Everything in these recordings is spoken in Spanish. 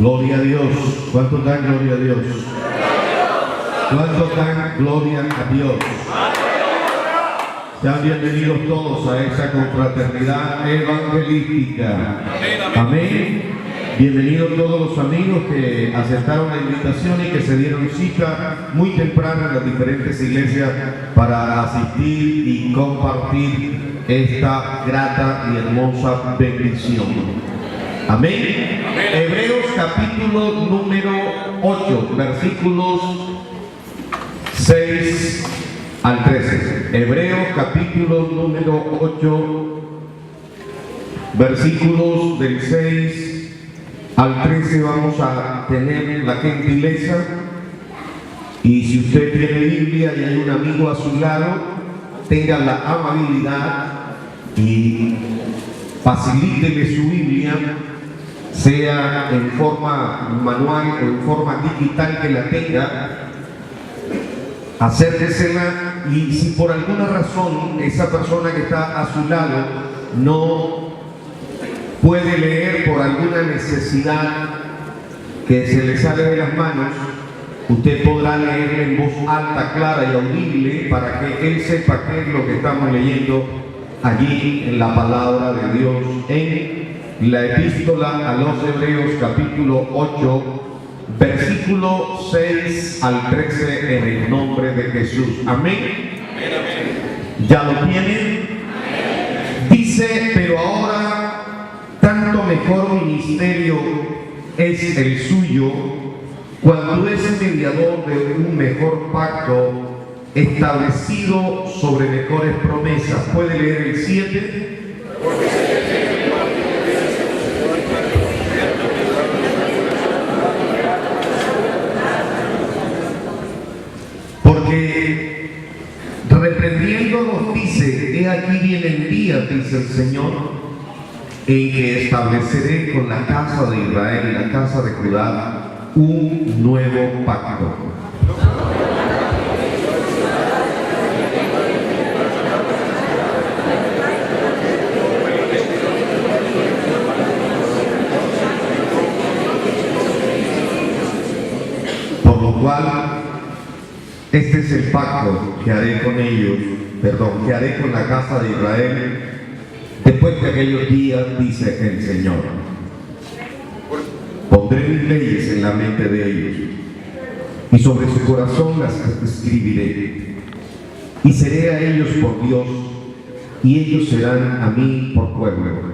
Gloria a Dios. ¿Cuántos dan gloria a Dios? ¿Cuántos dan gloria a Dios? Sean bienvenidos todos a esta confraternidad evangelística. Amén. Bienvenidos todos los amigos que aceptaron la invitación y que se dieron cita muy temprano en las diferentes iglesias para asistir y compartir esta grata y hermosa bendición. Amén. Hebreos capítulo número 8, versículos 6 al 13. Hebreos capítulo número 8, versículos del 6 al 13 vamos a tener la gentileza, y si usted tiene Biblia y hay un amigo a su lado, tenga la amabilidad y facilítele su Biblia, sea en forma manual o en forma digital que la tenga, acérquesela, y si por alguna razón esa persona que está a su lado no puede leer por alguna necesidad que se le sale de las manos, usted podrá leer en voz alta, clara y audible para que él sepa qué es lo que estamos leyendo allí en la palabra de Dios, en la epístola a los Hebreos capítulo 8, versículo 6 al 13, en el nombre de Jesús. Amén. ¿Ya lo tienen? Dice: pero ahora tanto mejor ministerio es el suyo, cuando es mediador de un mejor pacto, establecido sobre mejores promesas. ¿Puede leer el 7? Porque reprendiéndonos dice: he aquí vienen días, dice el Señor, en que estableceré con la casa de Israel y la casa de Judá un nuevo pacto. Por lo cual, este es el pacto que haré con ellos, que haré con la casa de Israel después de aquellos días, dice el Señor. Pondré mis leyes en la mente de ellos, y sobre su corazón las escribiré, y seré a ellos por Dios, y ellos serán a mí por pueblo.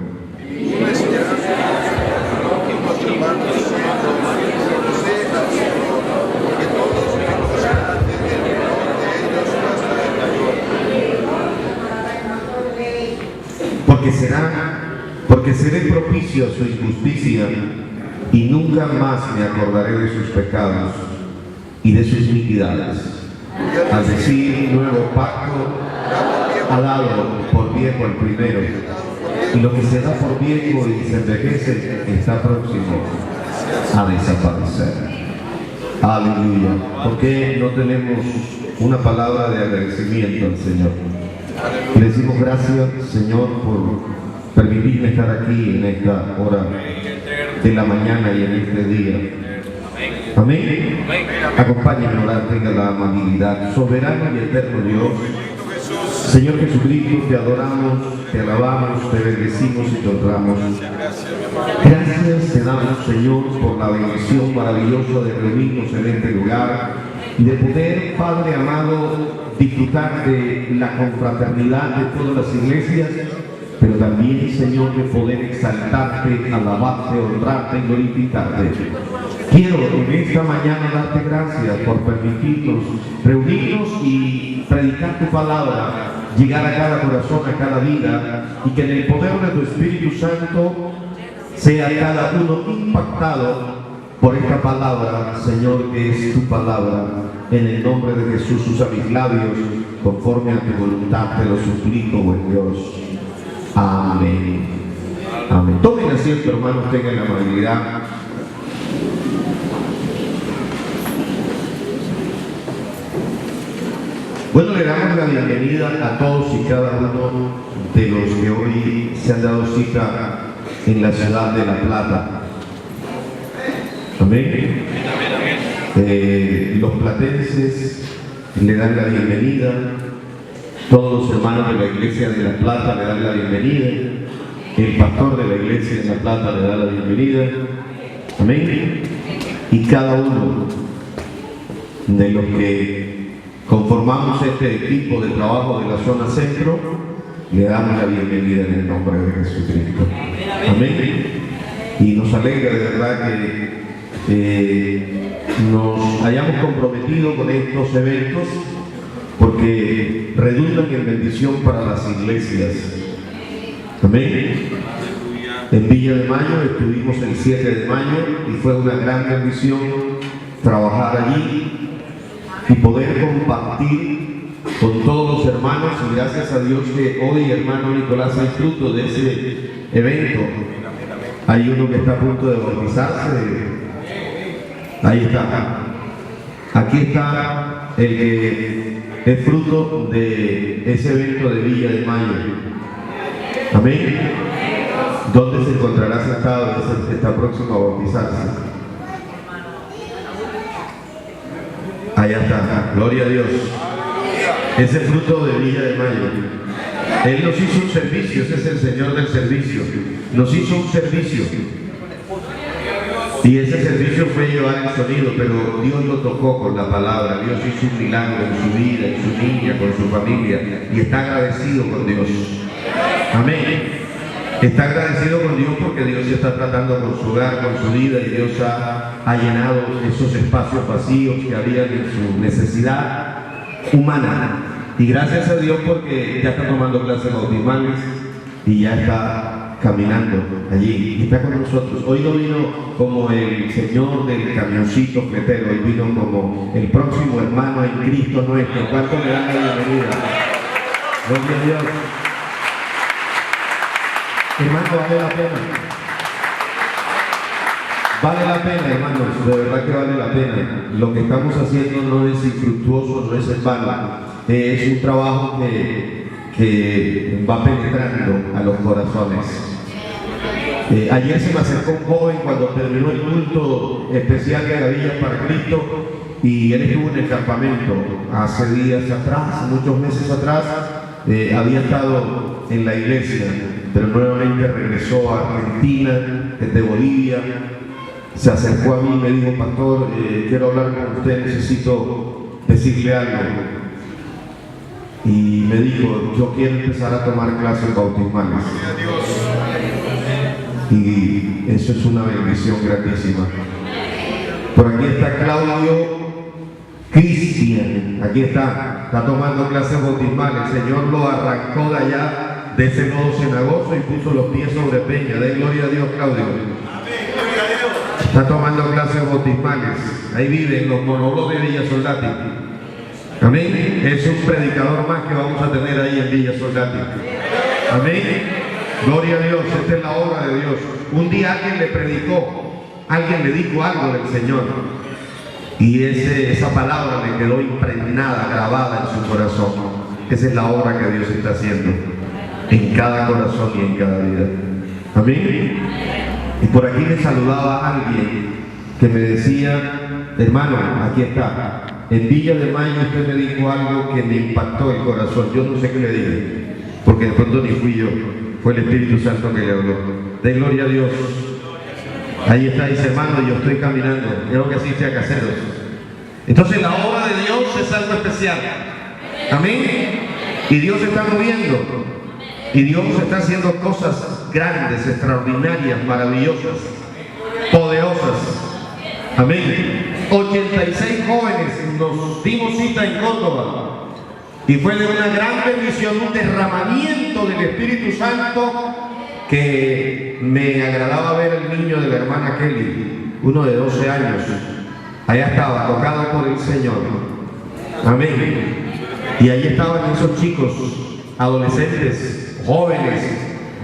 Porque seré propicio a su injusticia, y nunca más me acordaré de sus pecados y de sus iniquidades. Al decir nuevo pacto, ha dado por viejo el primero, y lo que se da por viejo y se envejece está próximo a desaparecer. Aleluya. ¿Por qué no tenemos una palabra de agradecimiento al Señor? Le decimos gracias, Señor, por permitirme estar aquí en esta hora de la mañana y en este día. Amén. Acompáñame a orar, tenga la amabilidad. Soberano y eterno Dios, Señor Jesucristo, te adoramos, te alabamos, te bendecimos y te honramos. Gracias te damos, Señor, por la bendición maravillosa de reunirnos en este lugar y de poder, Padre amado, disfrutar de la confraternidad de todas las iglesias, pero también, Señor, de poder exaltarte, alabarte, honrarte y glorificarte. Quiero en esta mañana darte gracias por permitirnos reunirnos y predicar tu palabra, llegar a cada corazón, a cada vida, y que en el poder de tu Espíritu Santo sea cada uno impactado por esta palabra, Señor, que es tu palabra. En el nombre de Jesús, usa mis labios conforme a tu voluntad, te lo suplico, buen Dios. Amén. Amén. Tomen asiento, hermanos, tengan la amabilidad. Bueno, le damos la bienvenida a todos y cada uno de los que hoy se han dado cita en la ciudad de La Plata. Amén. Los platenses le dan la bienvenida. Todos los hermanos de la iglesia de La Plata le dan la bienvenida. El pastor de la iglesia de La Plata le da la bienvenida. Amén. Y cada uno de los que conformamos este equipo de trabajo de la zona centro, le damos la bienvenida en el nombre de Jesucristo. Amén. Y nos alegra de verdad que nos hayamos comprometido con estos eventos, porque redundan en bendición para las iglesias. Amén. En Villa de Mayo estuvimos el 7 de mayo y fue una gran bendición trabajar allí y poder compartir con todos los hermanos, y gracias a Dios que hoy hermano Nicolás es fruto de ese evento. Hay uno que está a punto de bautizarse. Ahí está. Aquí está el que es fruto de ese evento de Villa de Mayo. Amén. ¿Dónde se encontrará sentado? Está próximo a bautizarse. Allá está. Gloria a Dios. Ese fruto de Villa de Mayo. Él nos hizo un servicio. Ese es el Señor del servicio. Nos hizo un servicio. Y ese servicio fue llevar el sonido, pero Dios lo tocó con la palabra. Dios hizo un milagro en su vida, en su niña, con su familia, y está agradecido con Dios. Amén. Está agradecido con Dios porque Dios está tratando con su hogar, con su vida, y Dios ha llenado esos espacios vacíos que había en su necesidad humana. Y gracias a Dios porque ya está tomando clases bautismales y ya está caminando allí, y está con nosotros. Hoy no vino como el señor del camioncito fletero, hoy vino como el próximo hermano en Cristo nuestro. ¿Cuánto le dan la bienvenida? Gloria a Dios. Hermano, vale la pena. Vale la pena, hermanos, de verdad que vale la pena. Lo que estamos haciendo no es infructuoso, no es en vano. Es un trabajo que va penetrando a los corazones. Ayer se me acercó un joven cuando terminó el culto especial de Gavillas para Cristo, y él estuvo en el campamento hace días atrás, muchos meses atrás. Había estado en la iglesia, pero nuevamente regresó a Argentina, desde Bolivia. Se acercó a mí y me dijo: pastor, quiero hablar con usted, necesito decirle algo. Y me dijo: yo quiero empezar a tomar clases bautismales. Y eso es una bendición grandísima. Por aquí está Claudio Cristian, aquí está tomando clases bautismales. El Señor lo arrancó de allá, de ese lodo cenagoso, y puso los pies sobre peña. De gloria a Dios, Claudio. Está tomando clases bautismales. Ahí vive en los monólogos de Villa Soldati. Amén. Es un predicador más que vamos a tener ahí en Villa Soldati. Amén. Gloria a Dios. Esta es la obra de Dios. Un día alguien le predicó, alguien le dijo algo del Señor, y esa palabra le quedó impregnada, grabada en su corazón. Esa es la obra que Dios está haciendo en cada corazón y en cada vida. Amén. Y por aquí me saludaba alguien que me decía: hermano, aquí está. En Villa de Mayo usted me dijo algo que me impactó el corazón. Yo no sé qué le dije, porque de pronto ni fui yo. Fue el Espíritu Santo que le habló. De gloria a Dios. Ahí está, dice: hermano, yo estoy caminando. Creo que asiste a Caseros. Entonces la obra de Dios es algo especial. Amén. Y Dios se está moviendo. Y Dios está haciendo cosas grandes, extraordinarias, maravillosas, poderosas. Amén. 86 jóvenes nos dimos cita en Córdoba. Y fue de una gran bendición, un derramamiento del Espíritu Santo, que me agradaba ver el niño de la hermana Kelly, uno de 12 años. Allá estaba, tocado por el Señor. Amén. Y ahí estaban esos chicos, adolescentes, jóvenes,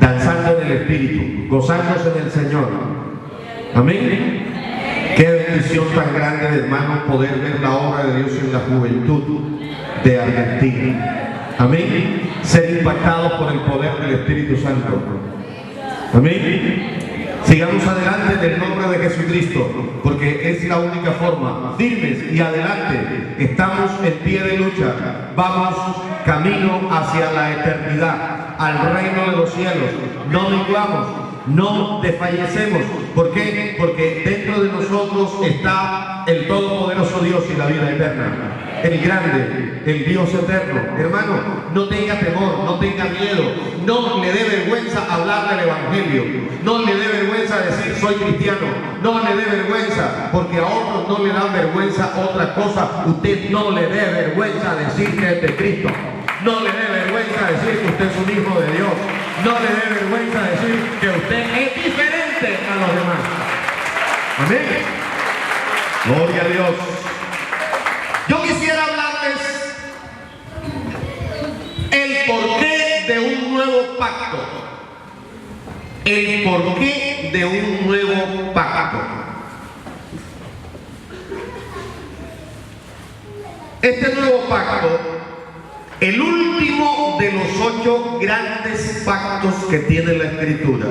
danzando en el Espíritu, gozándose en el Señor. Amén. Qué bendición tan grande, hermano, poder ver la obra de Dios en la juventud de Argentina. Amén. Ser impactados por el poder del Espíritu Santo. Amén. Sigamos adelante en el nombre de Jesucristo, porque es la única forma. Firmes y adelante. Estamos en pie de lucha. Vamos camino hacia la eternidad, al reino de los cielos. No menguamos, no desfallecemos. ¿Por qué? Porque dentro de nosotros está el todopoderoso Dios y la vida eterna. El grande, el Dios eterno. Hermano, no tenga temor, no tenga miedo, no le dé vergüenza hablar del Evangelio, no le dé vergüenza decir soy cristiano, no le dé vergüenza, porque a otros no le dan vergüenza otra cosa. Usted no le dé vergüenza decir que es de Cristo, no le dé vergüenza decir que usted es un hijo de Dios, no le dé vergüenza decir que usted es diferente a los demás. Amén. Gloria a Dios. Yo quisiera hablarles el porqué de un nuevo pacto. El porqué de un nuevo pacto. Este nuevo pacto, el último de los 8 grandes pactos que tiene la Escritura.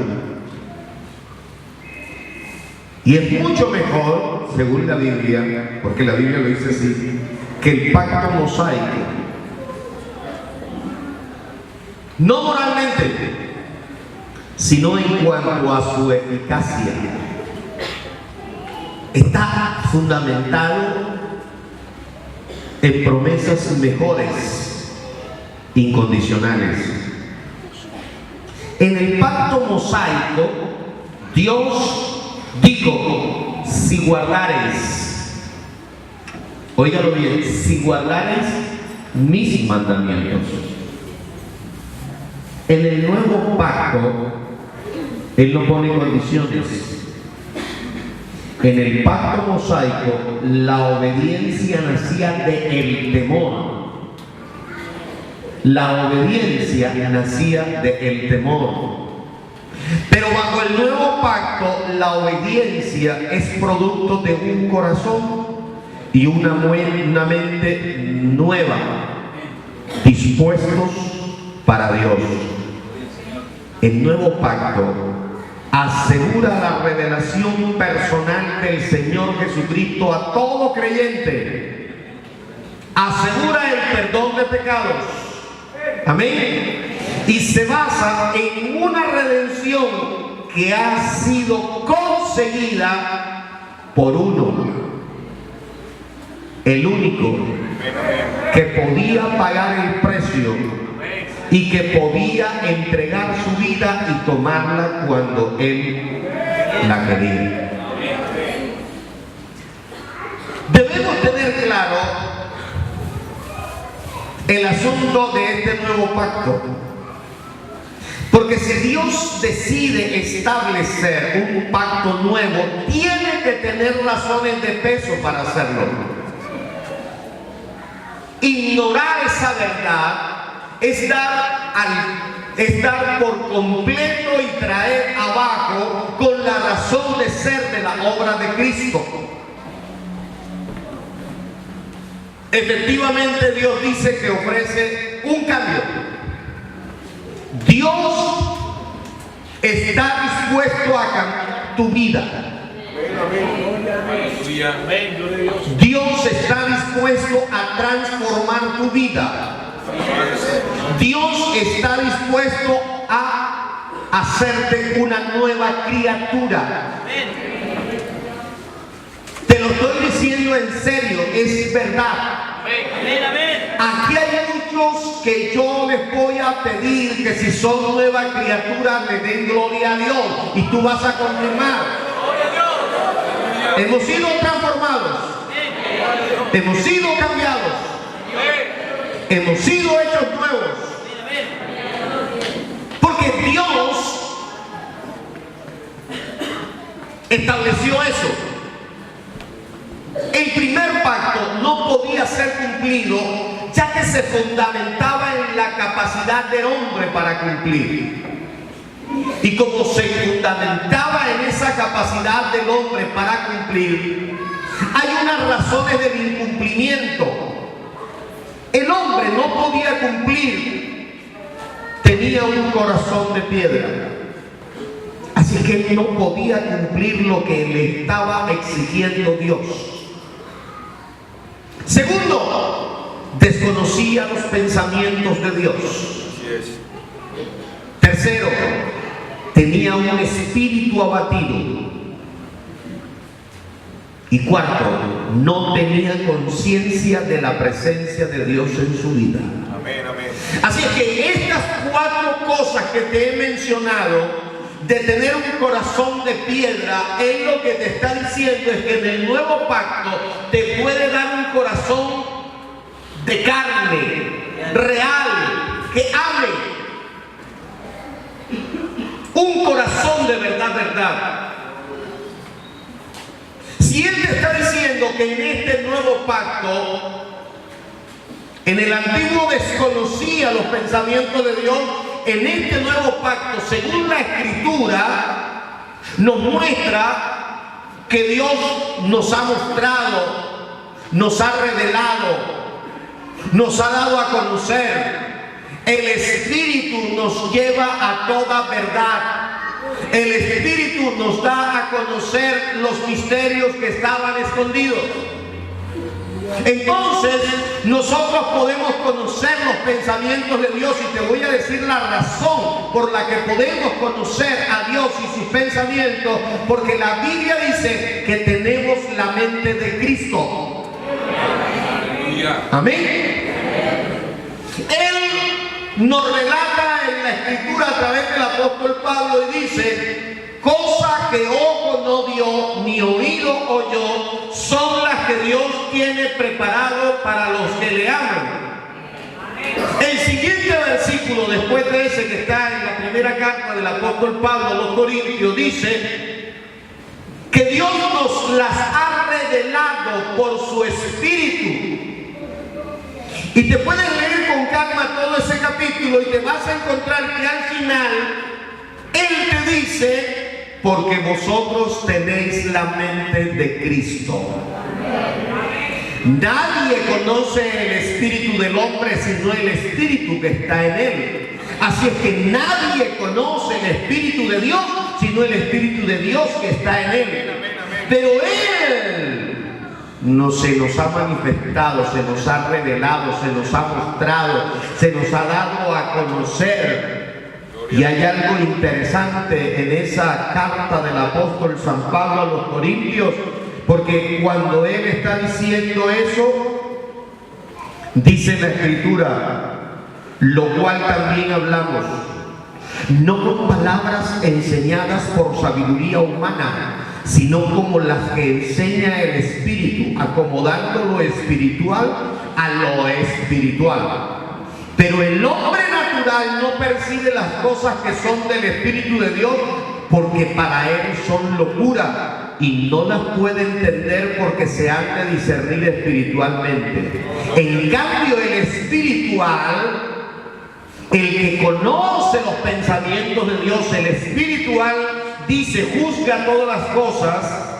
Y es mucho mejor, según la Biblia, porque la Biblia lo dice así, que el pacto mosaico. No moralmente, sino en cuanto a su eficacia. Está fundamentado en promesas mejores, incondicionales. En el pacto mosaico, Dios dijo, si guardares, óigalo bien, si guardares mis mandamientos. En el nuevo pacto, Él no pone condiciones. En el pacto mosaico, la obediencia nacía del temor. La obediencia nacía del temor. Pero bajo el nuevo pacto, la obediencia es producto de un corazón y una mente nueva, dispuestos para Dios. El nuevo pacto asegura la revelación personal del Señor Jesucristo a todo creyente. Asegura el perdón de pecados. Amén. Y se basa en una redención que ha sido conseguida por uno, el único que podía pagar el precio y que podía entregar su vida y tomarla cuando Él la quería. Debemos tener claro el asunto de este nuevo pacto. Porque si Dios decide establecer un pacto nuevo, tiene que tener razones de peso para hacerlo. Ignorar esa verdad es dar por completo y traer abajo con la razón de ser de la obra de Cristo. Efectivamente, Dios dice que ofrece un cambio. Dios está dispuesto a cambiar tu vida. Dios está dispuesto a transformar tu vida. Dios está dispuesto a hacerte una nueva criatura. Te lo estoy diciendo en serio, es verdad. Aquí hay muchos que yo les voy a pedir que si son nueva criatura le den gloria a Dios, y tú vas a confirmar. Hemos sido transformados, hemos sido cambiados, hemos sido hechos nuevos, porque Dios estableció eso. El primer pacto no podía ser cumplido, ya que se fundamentaba en la capacidad del hombre para cumplir. Y como se fundamentaba en esa capacidad del hombre para cumplir, hay unas razones del incumplimiento. El hombre no podía cumplir, tenía un corazón de piedra. Así Así que él no podía cumplir lo que le estaba exigiendo Dios. Segundo, desconocía los pensamientos de Dios. Tercero, tenía un espíritu abatido. Y cuarto, no tenía conciencia de la presencia de Dios en su vida. Amén, amén. Así es que estas cuatro cosas que te he mencionado, de tener un corazón de piedra, es lo que te está diciendo es que en el nuevo pacto te puede dar un corazón de carne, real, que ame. Un corazón de verdad, verdad. Si Él te está diciendo que en este nuevo pacto, en el antiguo desconocía los pensamientos de Dios, en este nuevo pacto, según la Escritura, nos muestra que Dios nos ha mostrado, nos ha revelado, nos ha dado a conocer. El Espíritu nos lleva a toda verdad. El Espíritu nos da a conocer los misterios que estaban escondidos. Entonces, nosotros podemos conocer los pensamientos de Dios, y te voy a decir la razón por la que podemos conocer a Dios y sus pensamientos, porque la Biblia dice que tenemos la mente de Cristo. Amén. Él nos relata en la Escritura a través del apóstol Pablo y dice: cosa que ojo no vio ni oído oyó son las que Dios tiene preparado para los que le aman. El siguiente versículo, después de ese que está en la primera carta del apóstol Pablo a los Corintios, dice que Dios nos las ha revelado por su Espíritu. Y te puedes leer con calma todo ese capítulo y te vas a encontrar que al final Él te dice: porque vosotros tenéis la mente de Cristo. Nadie conoce el espíritu del hombre sino el espíritu que está en él. Así es que nadie conoce el espíritu de Dios sino el espíritu de Dios que está en él. Pero Él se nos ha manifestado, se nos ha revelado, se nos ha mostrado, se nos ha dado a conocer. Y hay algo interesante en esa carta del apóstol San Pablo a los Corintios, porque cuando él está diciendo eso, dice la Escritura: lo cual también hablamos, no con palabras enseñadas por sabiduría humana, sino como las que enseña el Espíritu, acomodando lo espiritual a lo espiritual. Pero el hombre natural no percibe las cosas que son del Espíritu de Dios, porque para él son locura, y no las puede entender porque se han de discernir espiritualmente. En cambio, el espiritual, el que conoce los pensamientos de Dios, el espiritual, dice: juzga todas las cosas,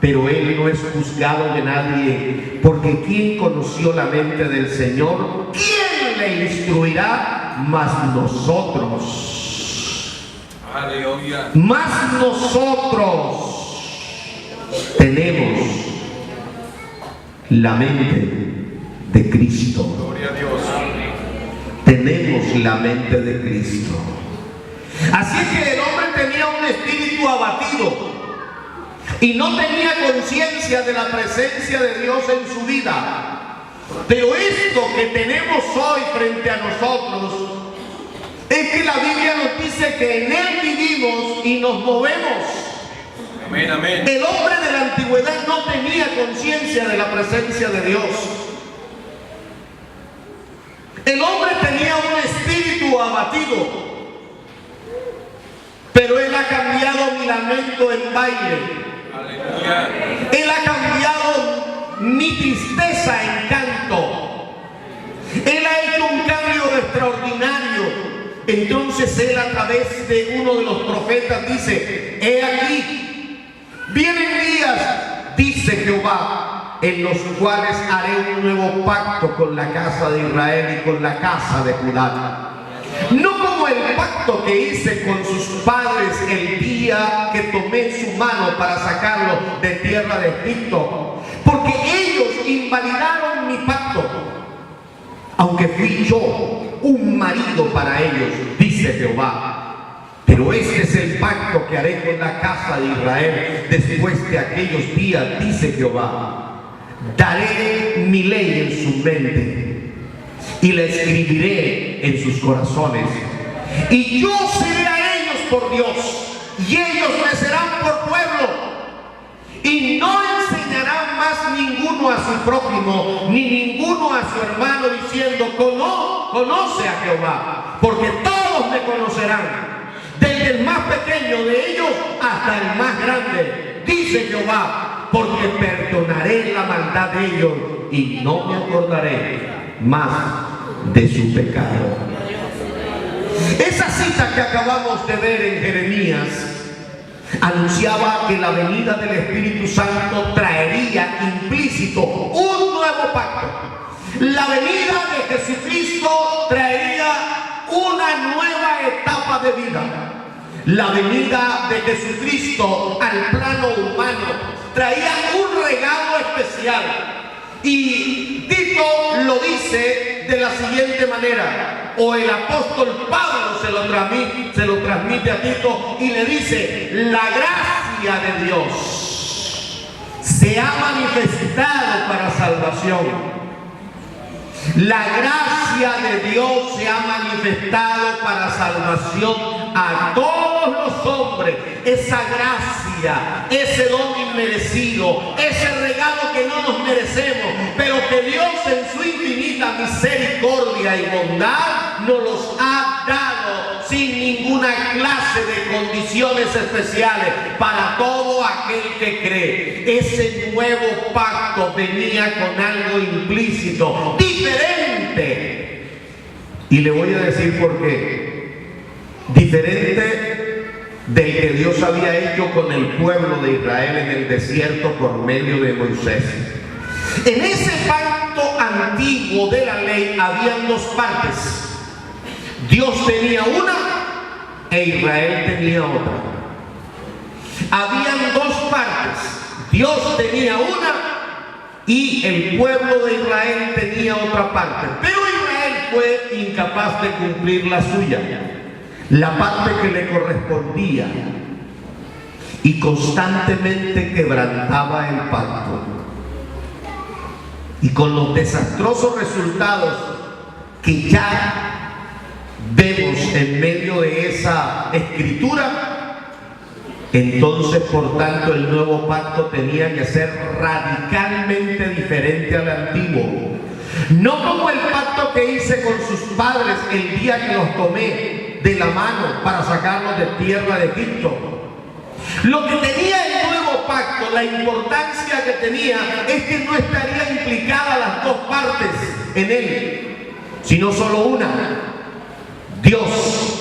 pero él no es juzgado de nadie, porque ¿quién conoció la mente del Señor? ¿Quién le instruirá? Mas nosotros, Aleluya. mas nosotros tenemos la mente de Cristo. Gloria a Dios. Tenemos la mente de Cristo. Así que el hombre tenía un espíritu abatido y no tenía conciencia de la presencia de Dios en su vida. Pero esto que tenemos hoy frente a nosotros es que la Biblia nos dice que en Él vivimos y nos movemos. Amén, amén. El hombre de la antigüedad no tenía conciencia de la presencia de Dios. El hombre tenía un espíritu abatido, pero Él ha cambiado mi lamento en baile. Aleluya. Él ha cambiado mi tristeza en canto. Él ha hecho un cambio extraordinario. Entonces Él, a través de uno de los profetas, dice: he aquí, vienen días, dice Jehová, en los cuales haré un nuevo pacto con la casa de Israel y con la casa de Judá. No como el pacto que hice con sus padres el día que tomé su mano para sacarlo de tierra de Egipto, porque ellos invalidaron mi pacto, aunque fui yo un marido para ellos, dice Jehová. Pero este es el pacto que haré con la casa de Israel después de aquellos días, dice Jehová. Daré mi ley en su mente y la escribiré en sus corazones. Y yo seré a ellos por Dios, y ellos me serán por pueblo. Y no enseñarán más ninguno a su prójimo, ni ninguno a su hermano, diciendo, conoce a Jehová, porque todos me conocerán, desde el más pequeño de ellos hasta el más grande, dice Jehová, porque perdonaré la maldad de ellos y no me acordaré más de su pecado. Esa cita que acabamos de ver en Jeremías anunciaba que la venida del Espíritu Santo traería implícito un nuevo pacto. La venida de Jesucristo traería una nueva etapa de vida. La venida de Jesucristo al plano humano traía un regalo especial. Y Tito lo dice de la siguiente manera, o el apóstol Pablo se lo transmite a Tito y le dice: la gracia de Dios se ha manifestado para salvación. La gracia de Dios se ha manifestado para salvación a todos los hombres. Esa gracia, ese don inmerecido, ese regalo que no nos merecemos, pero que Dios en su infinita misericordia y bondad nos los ha dado sin ninguna clase de condiciones especiales para todo aquel que cree. Ese nuevo pacto venía con algo implícito, diferente. Y le voy a decir por qué. Diferente del que Dios había hecho con el pueblo de Israel en el desierto por medio de Moisés. En ese pacto antiguo de la ley habían dos partes. Dios tenía una e Israel tenía otra. Habían dos partes. Dios tenía una y el pueblo de Israel tenía otra parte. Pero Israel fue incapaz de cumplir la suya, la parte que le correspondía, y constantemente quebrantaba el pacto. Y con los desastrosos resultados que ya vemos en medio de esa escritura, entonces por tanto el nuevo pacto tenía que ser radicalmente diferente al antiguo. No como el pacto que hice con sus padres el día que los tomé de la mano para sacarlos de tierra de Egipto. Lo que tenía el nuevo pacto, la importancia que tenía, es que no estarían implicadas las dos partes en él, sino solo una: Dios.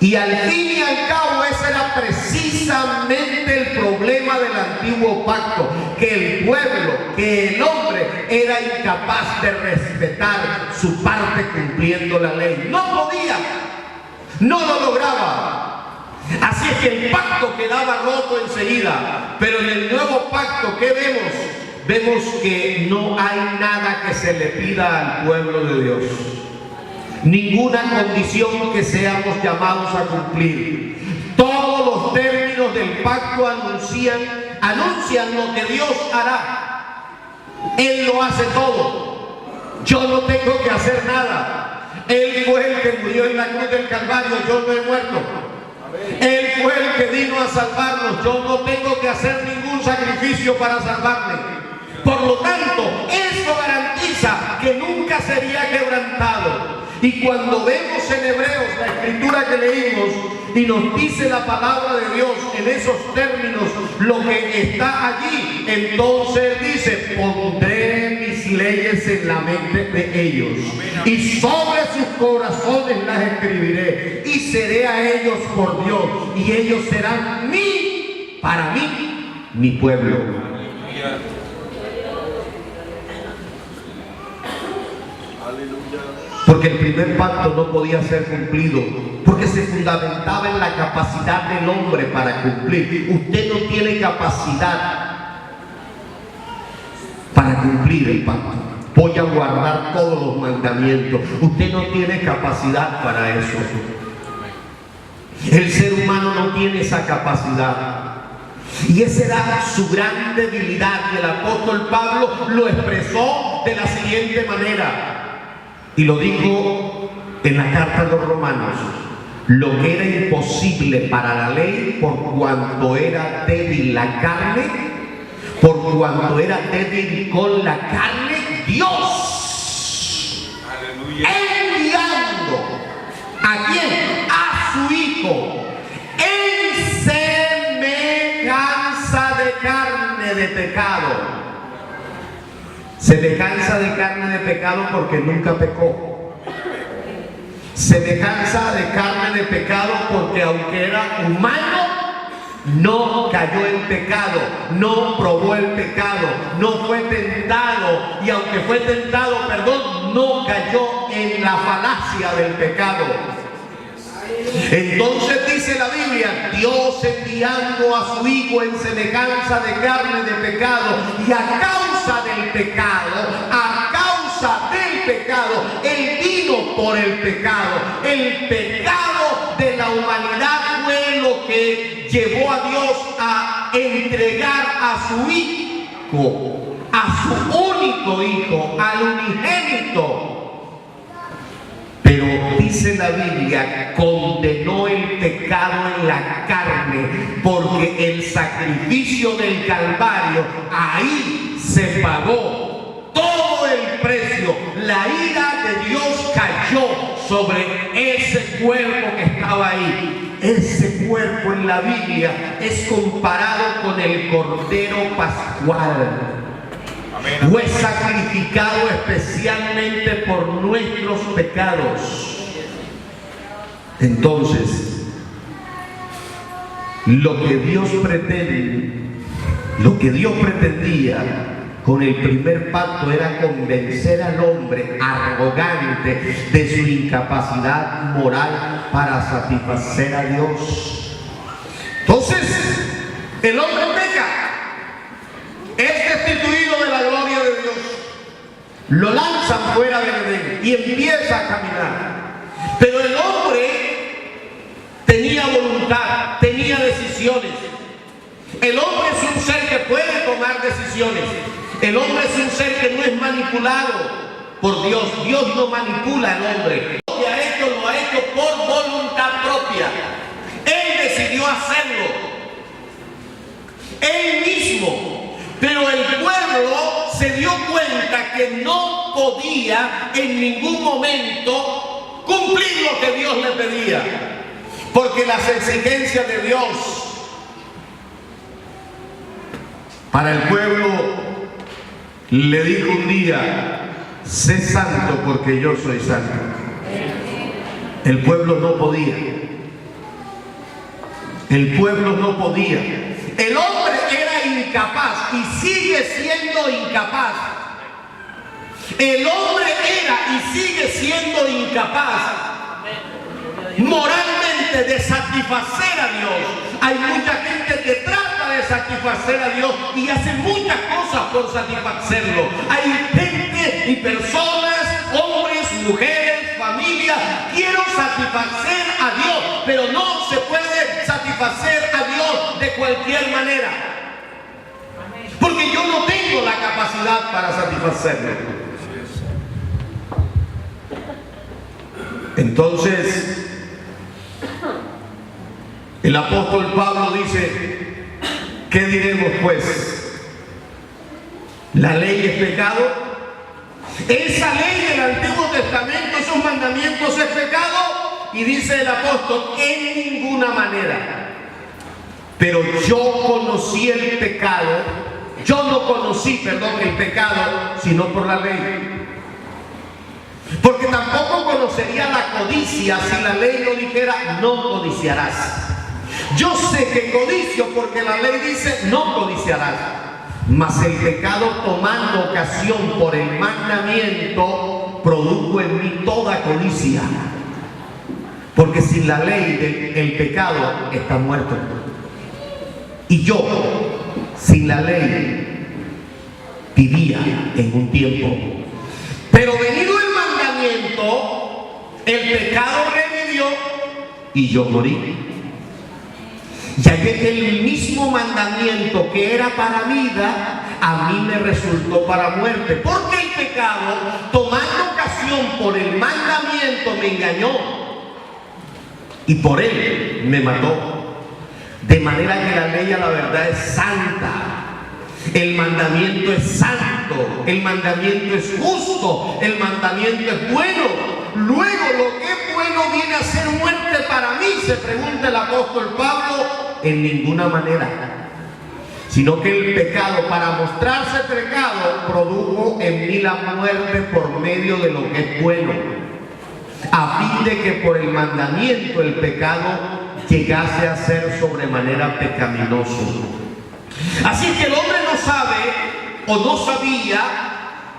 Y al fin y al cabo ese era precisamente el problema del antiguo pacto, que el pueblo, que el hombre era incapaz de respetar su parte cumpliendo la ley. No podía, no lo lograba. Así es que el pacto quedaba roto enseguida. Pero en el nuevo pacto, ¿qué vemos? Vemos que no hay nada que se le pida al pueblo de Dios. Ninguna condición que seamos llamados a cumplir. Todos los términos del pacto anuncian lo que Dios hará. Él lo hace todo. Yo no tengo que hacer nada. Él fue el que murió en la cruz del Calvario. Yo no he muerto. Él fue el que vino a salvarnos. Yo no tengo que hacer ningún sacrificio para salvarme. Por lo tanto, eso garantiza que nunca sería quebrantado. Y cuando vemos en Hebreos la escritura que leímos y nos dice la palabra de Dios en esos términos lo que está allí, entonces dice: pondré mis leyes en la mente de ellos y sobre sus corazones las escribiré, y seré a ellos por Dios y ellos serán para mí, mi pueblo. Aleluya. Porque el primer pacto no podía ser cumplido, porque se fundamentaba en la capacidad del hombre para cumplir. Usted no tiene capacidad para cumplir el pacto. Voy a guardar todos los mandamientos. Usted no tiene capacidad para eso. El ser humano no tiene esa capacidad. Y esa era su gran debilidad. Y el apóstol Pablo lo expresó de la siguiente manera. Y lo dijo en la carta a los Romanos: lo que era imposible para la ley, por cuanto era débil la carne, por cuanto era débil con la carne, Dios, Aleluya. enviando ¿a quién? A su Hijo, en semejanza de carne de pecado. Semejanza de carne de pecado porque nunca pecó. Semejanza de carne de pecado porque aunque era humano, no cayó en pecado, no probó el pecado, no fue tentado, y aunque fue tentado, perdón, no cayó en la falacia del pecado. Entonces dice la Biblia: Dios enviando a su Hijo en semejanza de carne de pecado, y a causa del pecado, Él vino por el pecado. El pecado de la humanidad fue lo que llevó a Dios a entregar a su Hijo, a su único Hijo, al unigénito. Pero dice la Biblia, condenó el pecado en la carne, porque el sacrificio del Calvario, ahí se pagó todo el precio. La ira de Dios cayó sobre ese cuerpo que estaba ahí. Ese cuerpo en la Biblia es comparado con el Cordero Pascual. Fue sacrificado especialmente por nuestros pecados. Entonces, lo que Dios pretendía con el primer pacto era convencer al hombre arrogante de su incapacidad moral para satisfacer a Dios. Entonces, el hombre peca, es destituido de la gloria de Dios, lo lanzan fuera del Edén y empieza a caminar. Pero el hombre tenía voluntad, tenía decisiones. El hombre es un ser que puede tomar decisiones. El hombre es un ser que no es manipulado por Dios. Dios no manipula al hombre. Lo que ha hecho, lo ha hecho por voluntad propia. Él decidió hacerlo, él mismo. Pero el pueblo se dio cuenta que no podía en ningún momento cumplir lo que Dios le pedía, porque las exigencias de Dios para el pueblo, le dijo un día: sé santo porque yo soy santo. El pueblo no podía. El pueblo no podía. El hombre era incapaz y sigue siendo incapaz. El hombre era y sigue siendo incapaz moralmente de satisfacer a Dios. Hay mucha gente que trata de satisfacer a Dios y hace muchas cosas por satisfacerlo. Hay gente y personas, hombres, mujeres, familias, quiero satisfacer a Dios, pero no se puede satisfacer a Dios de cualquier manera, porque yo no tengo la capacidad para satisfacerlo. Entonces, el apóstol Pablo dice: ¿qué diremos pues? ¿La ley es pecado? Esa ley del Antiguo Testamento, esos mandamientos, es pecado. Y dice el apóstol: en ninguna manera. Pero yo conocí el pecado. Yo no conocí, el pecado, sino por la ley. Porque tampoco conocería la codicia si la ley no dijera: no codiciarás. Yo sé que codicio porque la ley dice: no codiciarás. Mas el pecado, tomando ocasión por el mandamiento, produjo en mí toda codicia. Porque sin la ley el pecado está muerto. Y yo, sin la ley, vivía en un tiempo. Pero venido el mandamiento, el pecado revivió y yo morí. Ya que el mismo mandamiento que era para vida, a mí me resultó para muerte. Porque el pecado, tomando ocasión por el mandamiento, me engañó. Y por él me mató. De manera que la ley a la verdad es santa. El mandamiento es santo. El mandamiento es justo. El mandamiento es bueno. Luego lo que es bueno viene a ser muerte para mí, se pregunta el apóstol Pablo. En ninguna manera. Sino que el pecado, para mostrarse pecado, produjo en mí la muerte por medio de lo que es bueno, a fin de que por el mandamiento el pecado llegase a ser sobremanera pecaminoso. Así que el hombre no sabe o no sabía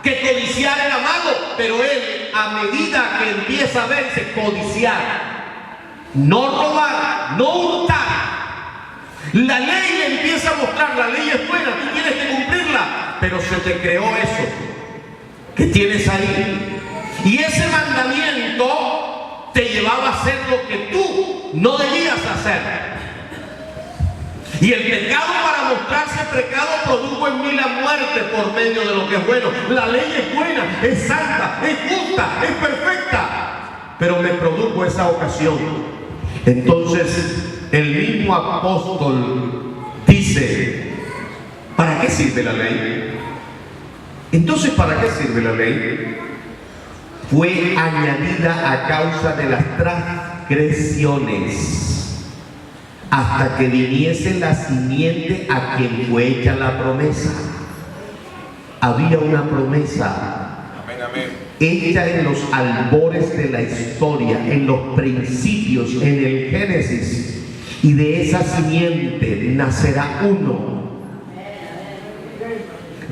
que codiciar era malo, pero él, a medida que empieza a verse codiciar, no robar, no hurtar, la ley le empieza a mostrar, la ley es buena, tú tienes que cumplirla, pero se te creó eso que tienes ahí. Y ese mandamiento te llevaba a hacer lo que tú no debías hacer. Y el pecado, para mostrarse pecado, produjo en mí la muerte por medio de lo que es bueno. La ley es buena, es santa, es justa, es perfecta, pero me produjo esa ocasión. Entonces el mismo apóstol dice: ¿para qué sirve la ley? Entonces, ¿para qué sirve la ley? Fue añadida a causa de las transgresiones, hasta que viniese la simiente a quien fue hecha la promesa. Había una promesa hecha en los albores de la historia, en los principios, en el Génesis, y de esa simiente nacerá uno.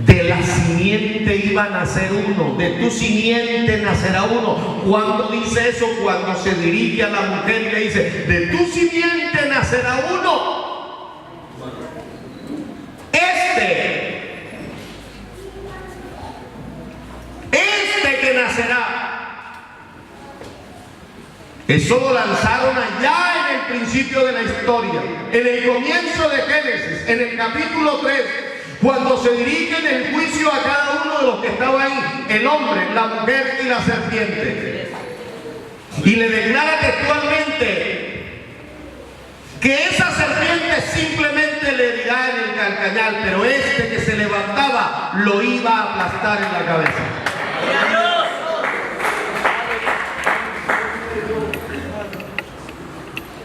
De la simiente iba a nacer uno, de tu simiente nacerá uno. ¿Cuándo dice eso? Cuando se dirige a la mujer y le dice: de tu simiente nacerá uno. Este que nacerá. Eso lo lanzaron allá en el principio de la historia, en el comienzo de Génesis, en el capítulo 3. Cuando se dirigen el juicio a cada uno de los que estaba ahí, el hombre, la mujer y la serpiente, y le declara textualmente que esa serpiente simplemente le dirá en el calcañal, pero este que se levantaba lo iba a aplastar en la cabeza.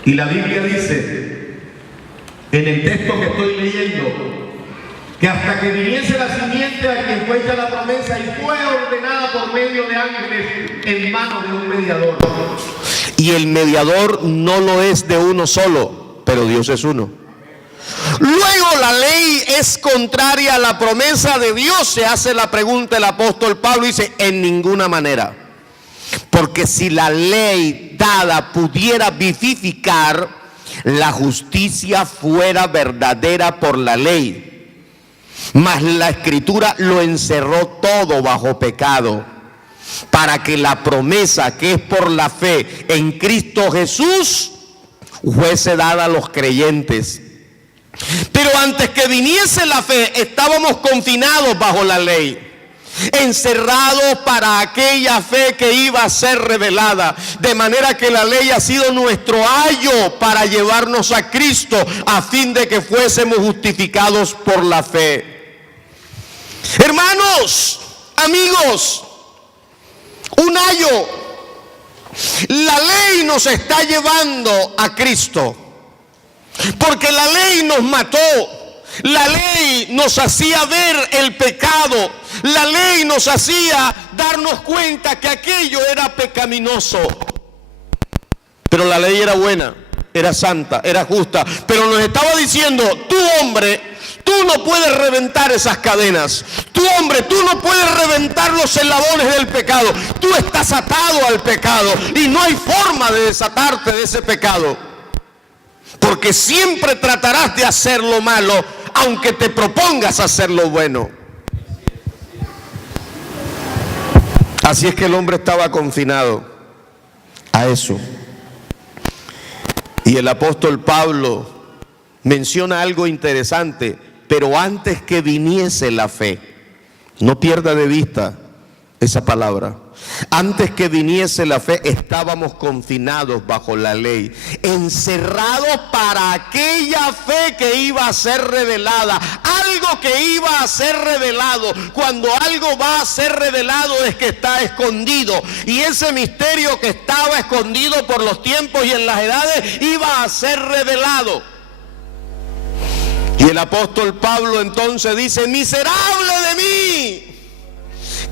Y la Biblia dice, en el texto que estoy leyendo, que hasta que viniese la simiente a quien fue hecha la promesa, y fue ordenada por medio de ángeles en manos de un mediador. Y el mediador no lo es de uno solo, pero Dios es uno. Luego la ley es contraria a la promesa de Dios. Se hace la pregunta el apóstol Pablo y dice: en ninguna manera. Porque si la ley dada pudiera vivificar, la justicia fuera verdadera por la ley. Mas la Escritura lo encerró todo bajo pecado, para que la promesa que es por la fe en Cristo Jesús fuese dada a los creyentes. Pero antes que viniese la fe, estábamos confinados bajo la ley, encerrados para aquella fe que iba a ser revelada, de manera que la ley ha sido nuestro ayo para llevarnos a Cristo, a fin de que fuésemos justificados por la fe. Hermanos, amigos, un ayo. La ley nos está llevando a Cristo, porque la ley nos mató. La ley nos hacía ver el pecado. La ley nos hacía darnos cuenta que aquello era pecaminoso. Pero la ley era buena. era santa, era justa, pero nos estaba diciendo: tú hombre, tú no puedes reventar esas cadenas. Tú hombre, tú no puedes reventar los eslabones del pecado. Tú estás atado al pecado y no hay forma de desatarte de ese pecado, porque siempre tratarás de hacer lo malo, aunque te propongas hacer lo bueno. Así es que el hombre estaba confinado a eso. Y el apóstol Pablo menciona algo interesante: pero antes que viniese la fe. No pierda de vista esa palabra. Antes que viniese la fe, estábamos confinados bajo la ley, encerrados para aquella fe que iba a ser revelada. Algo que iba a ser revelado. Cuando algo va a ser revelado es que está escondido, y ese misterio que estaba escondido por los tiempos y en las edades iba a ser revelado. Y el apóstol Pablo entonces dice: miserable de mí,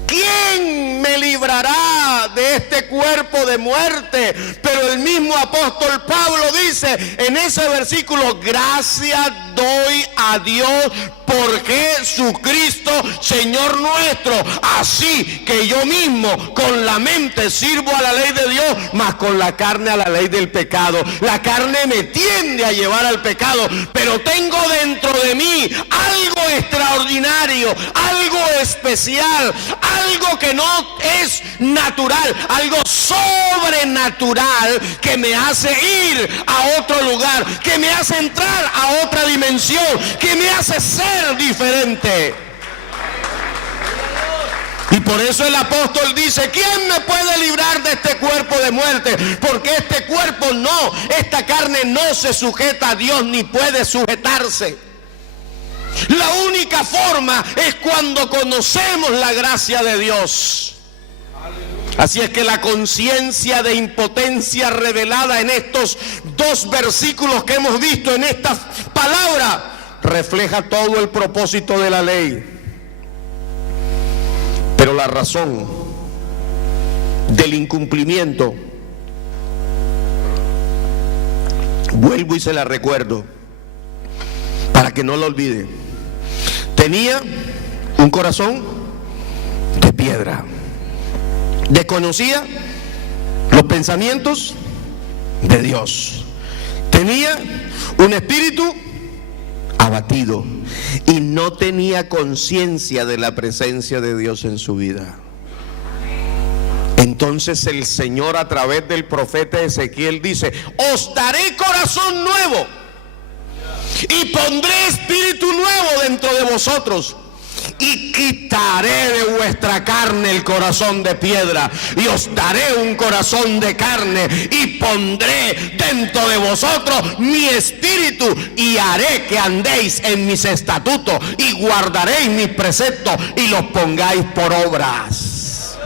¿quién me librará de este cuerpo de muerte? Pero el mismo apóstol Pablo dice en ese versículo: gracias doy a Dios por Jesucristo Señor nuestro. Así que yo mismo con la mente sirvo a la ley de Dios, mas con la carne a la ley del pecado. La carne me tiende a llevar al pecado, pero tengo dentro de mí algo extraordinario, algo especial, algo que no es natural, algo sobrenatural que me hace ir a otro lugar, que me hace entrar a otra dimensión, que me hace ser diferente. Y por eso el apóstol dice: ¿quién me puede librar de este cuerpo de muerte? Porque este cuerpo no, esta carne no se sujeta a Dios ni puede sujetarse. La única forma es cuando conocemos la gracia de Dios. Así es que la conciencia de impotencia revelada en estos dos versículos que hemos visto, en esta palabra, refleja todo el propósito de la ley. Pero la razón del incumplimiento, vuelvo y se la recuerdo para que no lo olvide: tenía un corazón de piedra, desconocía los pensamientos de Dios, tenía un espíritu abatido y no tenía conciencia de la presencia de Dios en su vida. Entonces el Señor, a través del profeta Ezequiel, dice: os daré corazón nuevo y pondré espíritu nuevo dentro de vosotros, y quitaré de vuestra carne el corazón de piedra, y os daré un corazón de carne, y pondré dentro de vosotros mi espíritu, y haré que andéis en mis estatutos, y guardaréis mis preceptos, y los pongáis por obras.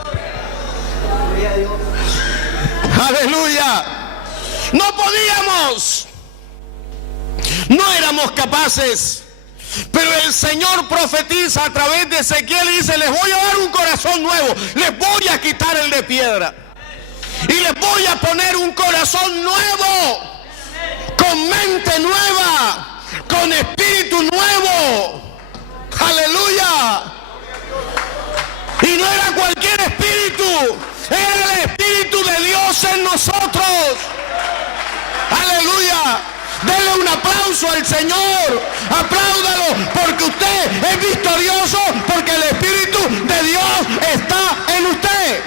Aleluya. No podíamos, no éramos capaces. Pero el Señor profetiza a través de Ezequiel y dice: les voy a dar un corazón nuevo, les voy a quitar el de piedra y les voy a poner un corazón nuevo, con mente nueva, con espíritu nuevo. Aleluya. Y no era cualquier espíritu, era el espíritu de Dios en nosotros. Aleluya. Dele un aplauso al Señor, apláudalo, porque usted es victorioso, porque el Espíritu de Dios está en usted.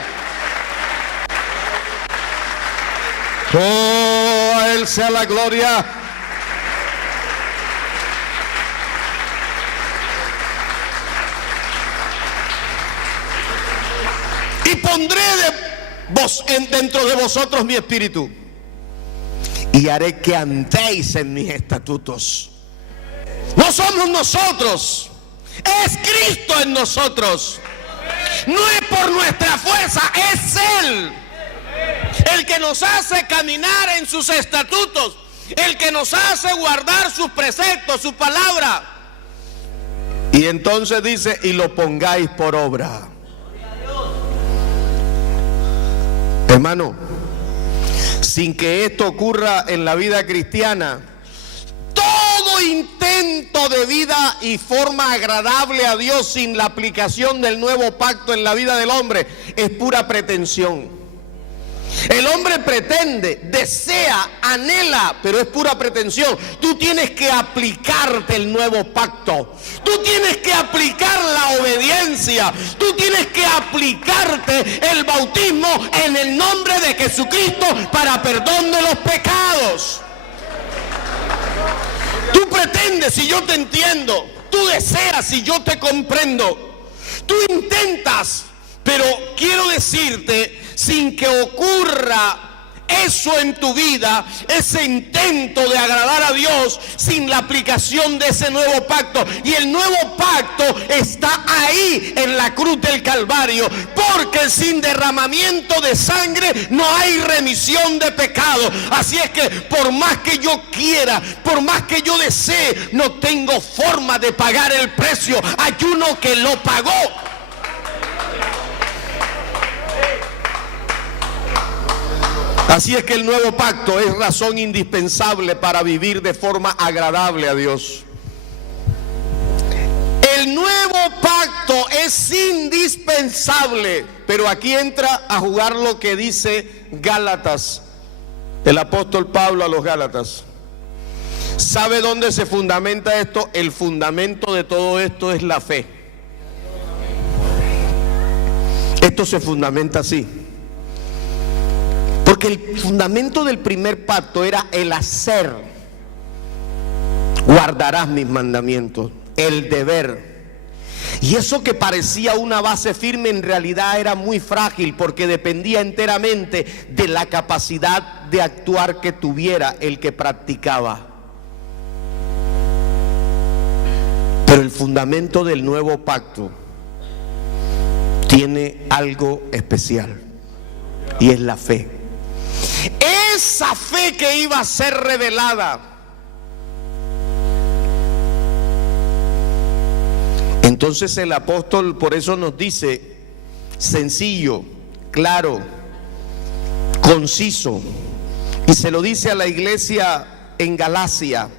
Oh, a Él sea la gloria. Y pondré dentro de vosotros mi espíritu, y haré que andéis en mis estatutos. No somos nosotros, es Cristo en nosotros. No es por nuestra fuerza, es Él el que nos hace caminar en sus estatutos, el que nos hace guardar sus preceptos, su palabra. Y entonces dice: y lo pongáis por obra. Hermano, Sin que esto ocurra en la vida cristiana, todo intento de vida y forma agradable a Dios sin la aplicación del nuevo pacto en la vida del hombre es pura pretensión. El hombre pretende, desea, anhela, pero es pura pretensión. Tú tienes que aplicarte el nuevo pacto. Tú tienes que aplicar la obediencia. Tú tienes que aplicarte el bautismo en el nombre de Jesucristo para perdón de los pecados. Tú pretendes y yo te entiendo. Tú deseas y yo te comprendo. Tú intentas, pero quiero decirte, sin que ocurra eso en tu vida, ese intento de agradar a Dios, sin la aplicación de ese nuevo pacto. Y el nuevo pacto está ahí en la cruz del Calvario, porque sin derramamiento de sangre no hay remisión de pecado. Así es que por más que yo quiera, por más que yo desee, no tengo forma de pagar el precio. Hay uno que lo pagó. Así es que el nuevo pacto es razón indispensable para vivir de forma agradable a Dios. El nuevo pacto es indispensable, pero aquí entra a jugar lo que dice Gálatas, el apóstol Pablo a los Gálatas. ¿Sabe dónde se fundamenta esto? El fundamento de todo esto es la fe. Esto se fundamenta así. Porque el fundamento del primer pacto era el hacer. Guardarás mis mandamientos, el deber. Y eso que parecía una base firme en realidad era muy frágil, porque dependía enteramente de la capacidad de actuar que tuviera el que practicaba. Pero el fundamento del nuevo pacto tiene algo especial, y es la fe. Esa fe que iba a ser revelada. Entonces el apóstol por eso nos dice sencillo, claro, conciso, y se lo dice a la iglesia en Galacia,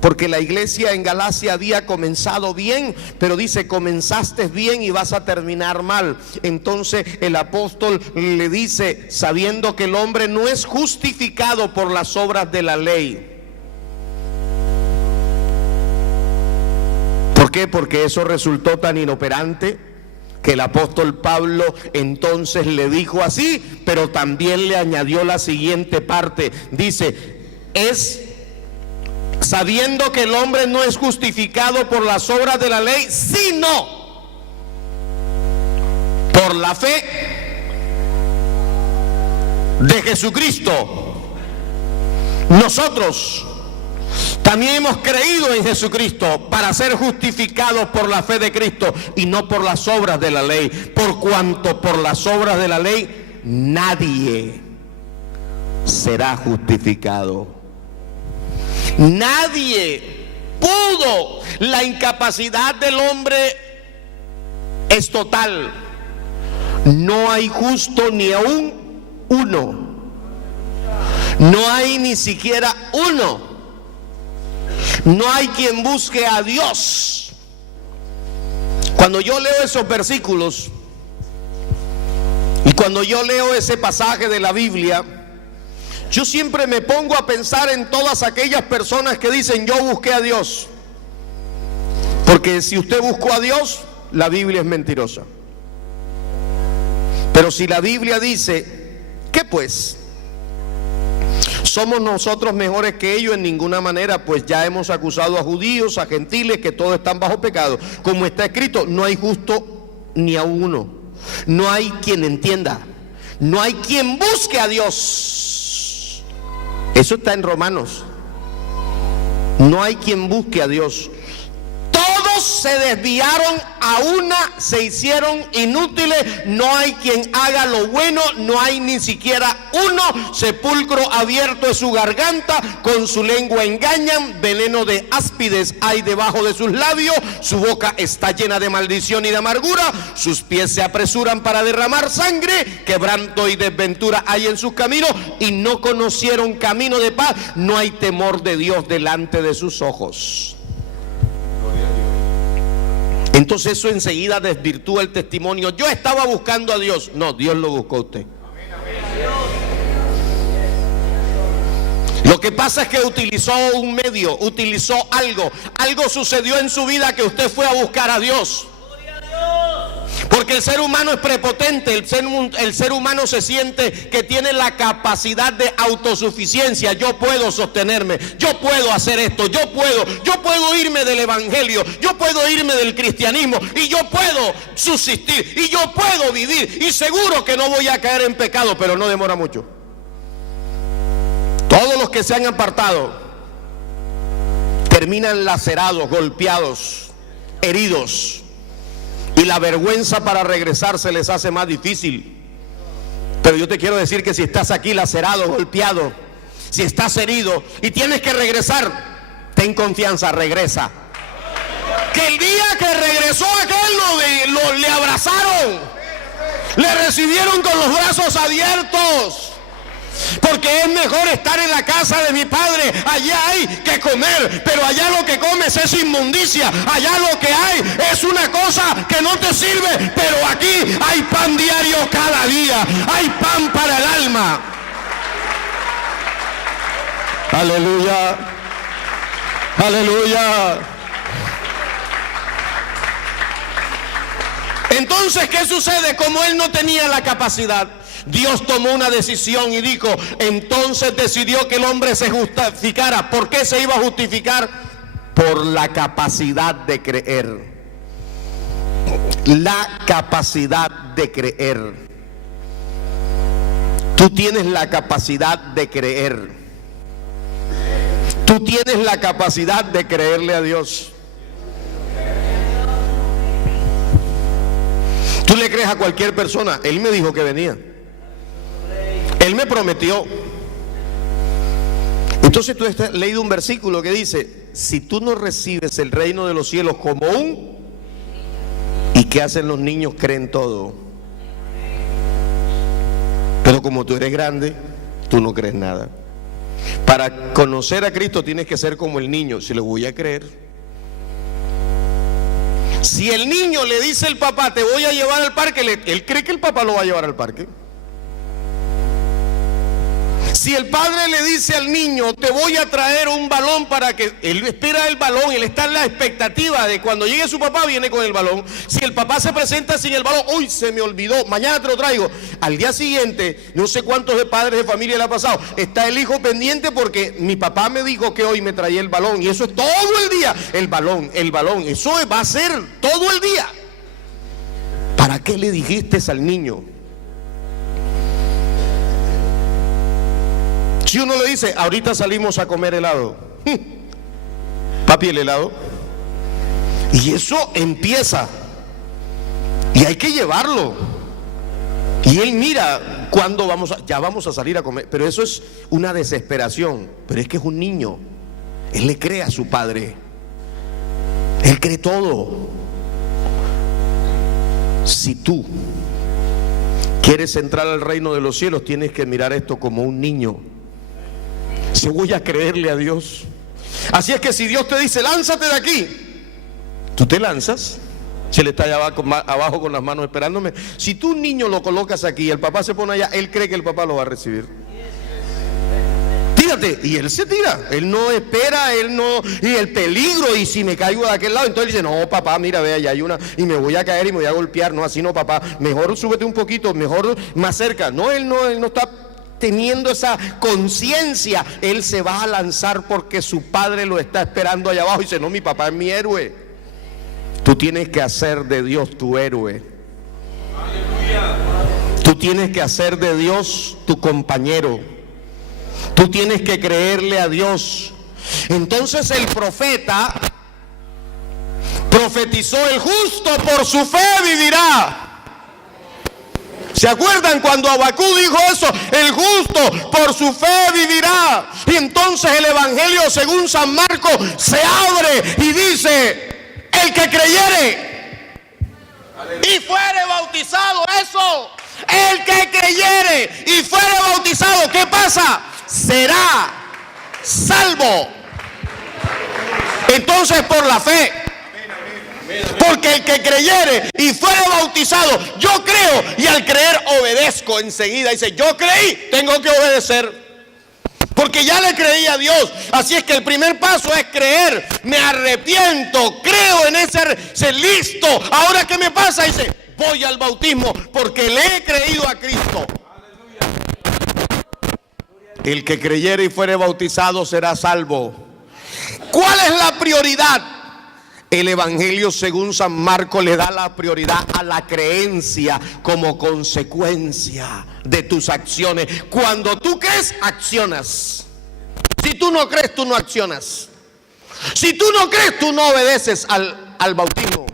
porque la iglesia en Galacia había comenzado bien, pero dice, comenzaste bien y vas a terminar mal. Entonces el apóstol le dice, sabiendo que el hombre no es justificado por las obras de la ley. ¿Por qué? Porque eso resultó tan inoperante que el apóstol Pablo entonces le dijo así, pero también le añadió la siguiente parte. Dice, sabiendo que el hombre no es justificado por las obras de la ley, sino por la fe de Jesucristo. Nosotros también hemos creído en Jesucristo para ser justificados por la fe de Cristo y no por las obras de la ley, por cuanto por las obras de la ley nadie será justificado. Nadie pudo. La incapacidad del hombre es total. No hay justo ni aún uno. No hay ni siquiera uno. No hay quien busque a Dios. Cuando yo leo esos versículos y cuando yo leo ese pasaje de la Biblia, yo siempre me pongo a pensar en todas aquellas personas que dicen yo busqué a Dios. Porque si usted buscó a Dios, la Biblia es mentirosa. Pero si la Biblia dice, ¿qué pues? ¿Somos nosotros mejores que ellos? En ninguna manera, pues ya hemos acusado a judíos, a gentiles, que todos están bajo pecado. Como está escrito, no hay justo ni a uno. No hay quien entienda. No hay quien busque a Dios. Eso está en Romanos. No hay quien busque a Dios. Todos Todos se desviaron, a una se hicieron inútiles. No hay quien haga lo bueno, no hay ni siquiera uno. Sepulcro abierto es su garganta, con su lengua engañan. Veneno de áspides hay debajo de sus labios. Su boca está llena de maldición y de amargura. Sus pies se apresuran para derramar sangre. Quebranto y desventura hay en sus caminos, y no conocieron camino de paz. No hay temor de Dios delante de sus ojos. Entonces eso enseguida desvirtúa el testimonio. Yo estaba buscando a Dios. No, Dios lo buscó a usted. Lo que pasa es que utilizó un medio, utilizó algo. Algo sucedió en su vida que usted fue a buscar a Dios. Porque el ser humano es prepotente, el ser humano se siente que tiene la capacidad de autosuficiencia. Yo puedo sostenerme, yo puedo hacer esto, yo puedo irme del evangelio, yo puedo irme del cristianismo, y yo puedo subsistir, y yo puedo vivir, y seguro que no voy a caer en pecado, pero no demora mucho. Todos los que se han apartado terminan lacerados, golpeados, heridos. Y la vergüenza para regresar se les hace más difícil. Pero yo te quiero decir que si estás aquí lacerado, golpeado, si estás herido y tienes que regresar, ten confianza, regresa. Que el día que regresó aquel le abrazaron, le recibieron con los brazos abiertos. Porque es mejor estar en la casa de mi padre. Allá hay que comer, pero allá lo que comes es inmundicia. Allá lo que hay es una cosa que no te sirve, pero aquí hay pan diario cada día. Hay pan para el alma. Aleluya. Aleluya. Entonces, ¿qué sucede? Como él no tenía la capacidad, Dios tomó una decisión y dijo, entonces decidió que el hombre se justificara. ¿Por qué se iba a justificar? Por la capacidad de creer. La capacidad de creer. Tú tienes la capacidad de creer. Tú tienes la capacidad de creerle a Dios. Tú le crees a cualquier persona. Él me dijo que venía. Él me prometió. Entonces tú has leído un versículo que dice, si tú no recibes el reino de los cielos como un... ¿Y qué hacen los niños? Creen todo. Pero como tú eres grande, tú no crees nada. Para conocer a Cristo tienes que ser como el niño. Si le voy a creer. Si el niño le dice al papá, te voy a llevar al parque, él cree que el papá lo va a llevar al parque. Si el padre le dice al niño, te voy a traer un balón para que... Él espera el balón, él está en la expectativa de cuando llegue su papá, viene con el balón. Si el papá se presenta sin el balón, uy, se me olvidó, mañana te lo traigo. Al día siguiente, no sé cuántos de padres de familia le ha pasado, está el hijo pendiente porque mi papá me dijo que hoy me traía el balón. Y eso es todo el día, el balón, eso va a ser todo el día. ¿Para qué le dijiste al niño? Si uno le dice, ahorita salimos a comer helado, papi, el helado, y eso empieza, y hay que llevarlo, y él mira cuándo ya vamos a salir a comer, pero eso es una desesperación. Pero es que es un niño, él le cree a su padre, él cree todo. Si tú quieres entrar al reino de los cielos, tienes que mirar esto como un niño. Si voy a creerle a Dios. Así es que si Dios te dice, lánzate de aquí, tú te lanzas. Si él está allá abajo con las manos esperándome. Si tú un niño lo colocas aquí y el papá se pone allá, él cree que el papá lo va a recibir. Tírate, y él se tira. Él no espera, y el peligro, y si me caigo de aquel lado, entonces él dice, no papá, mira, ve, allá hay una, y me voy a caer y me voy a golpear. No, así no, papá, mejor súbete un poquito, mejor más cerca. No, él no está teniendo esa conciencia. Él se va a lanzar porque su padre lo está esperando allá abajo y dice, no, mi papá es mi héroe. Tú tienes que hacer de Dios tu héroe. Tú tienes que hacer de Dios tu compañero. Tú tienes que creerle a Dios. Entonces el profeta Profetizó: el justo por su fe vivirá. ¿Se acuerdan cuando Abacú dijo eso? El justo por su fe vivirá. Y entonces el Evangelio según San Marcos se abre y dice: el que creyere y fuere bautizado, eso, el que creyere y fuere bautizado, ¿qué pasa? Será salvo. Entonces por la fe. Porque el que creyere y fuere bautizado, yo creo, y al creer obedezco enseguida. Dice: yo creí, tengo que obedecer, porque ya le creí a Dios. Así es que el primer paso es creer. Me arrepiento, creo en ese listo. Ahora, ¿qué me pasa? Dice: voy al bautismo porque le he creído a Cristo. El que creyere y fuere bautizado será salvo. ¿Cuál es la prioridad? El Evangelio según San Marcos le da la prioridad a la creencia como consecuencia de tus acciones. Cuando tú crees, accionas. Si tú no crees, tú no accionas. Si tú no crees, tú no obedeces al bautismo.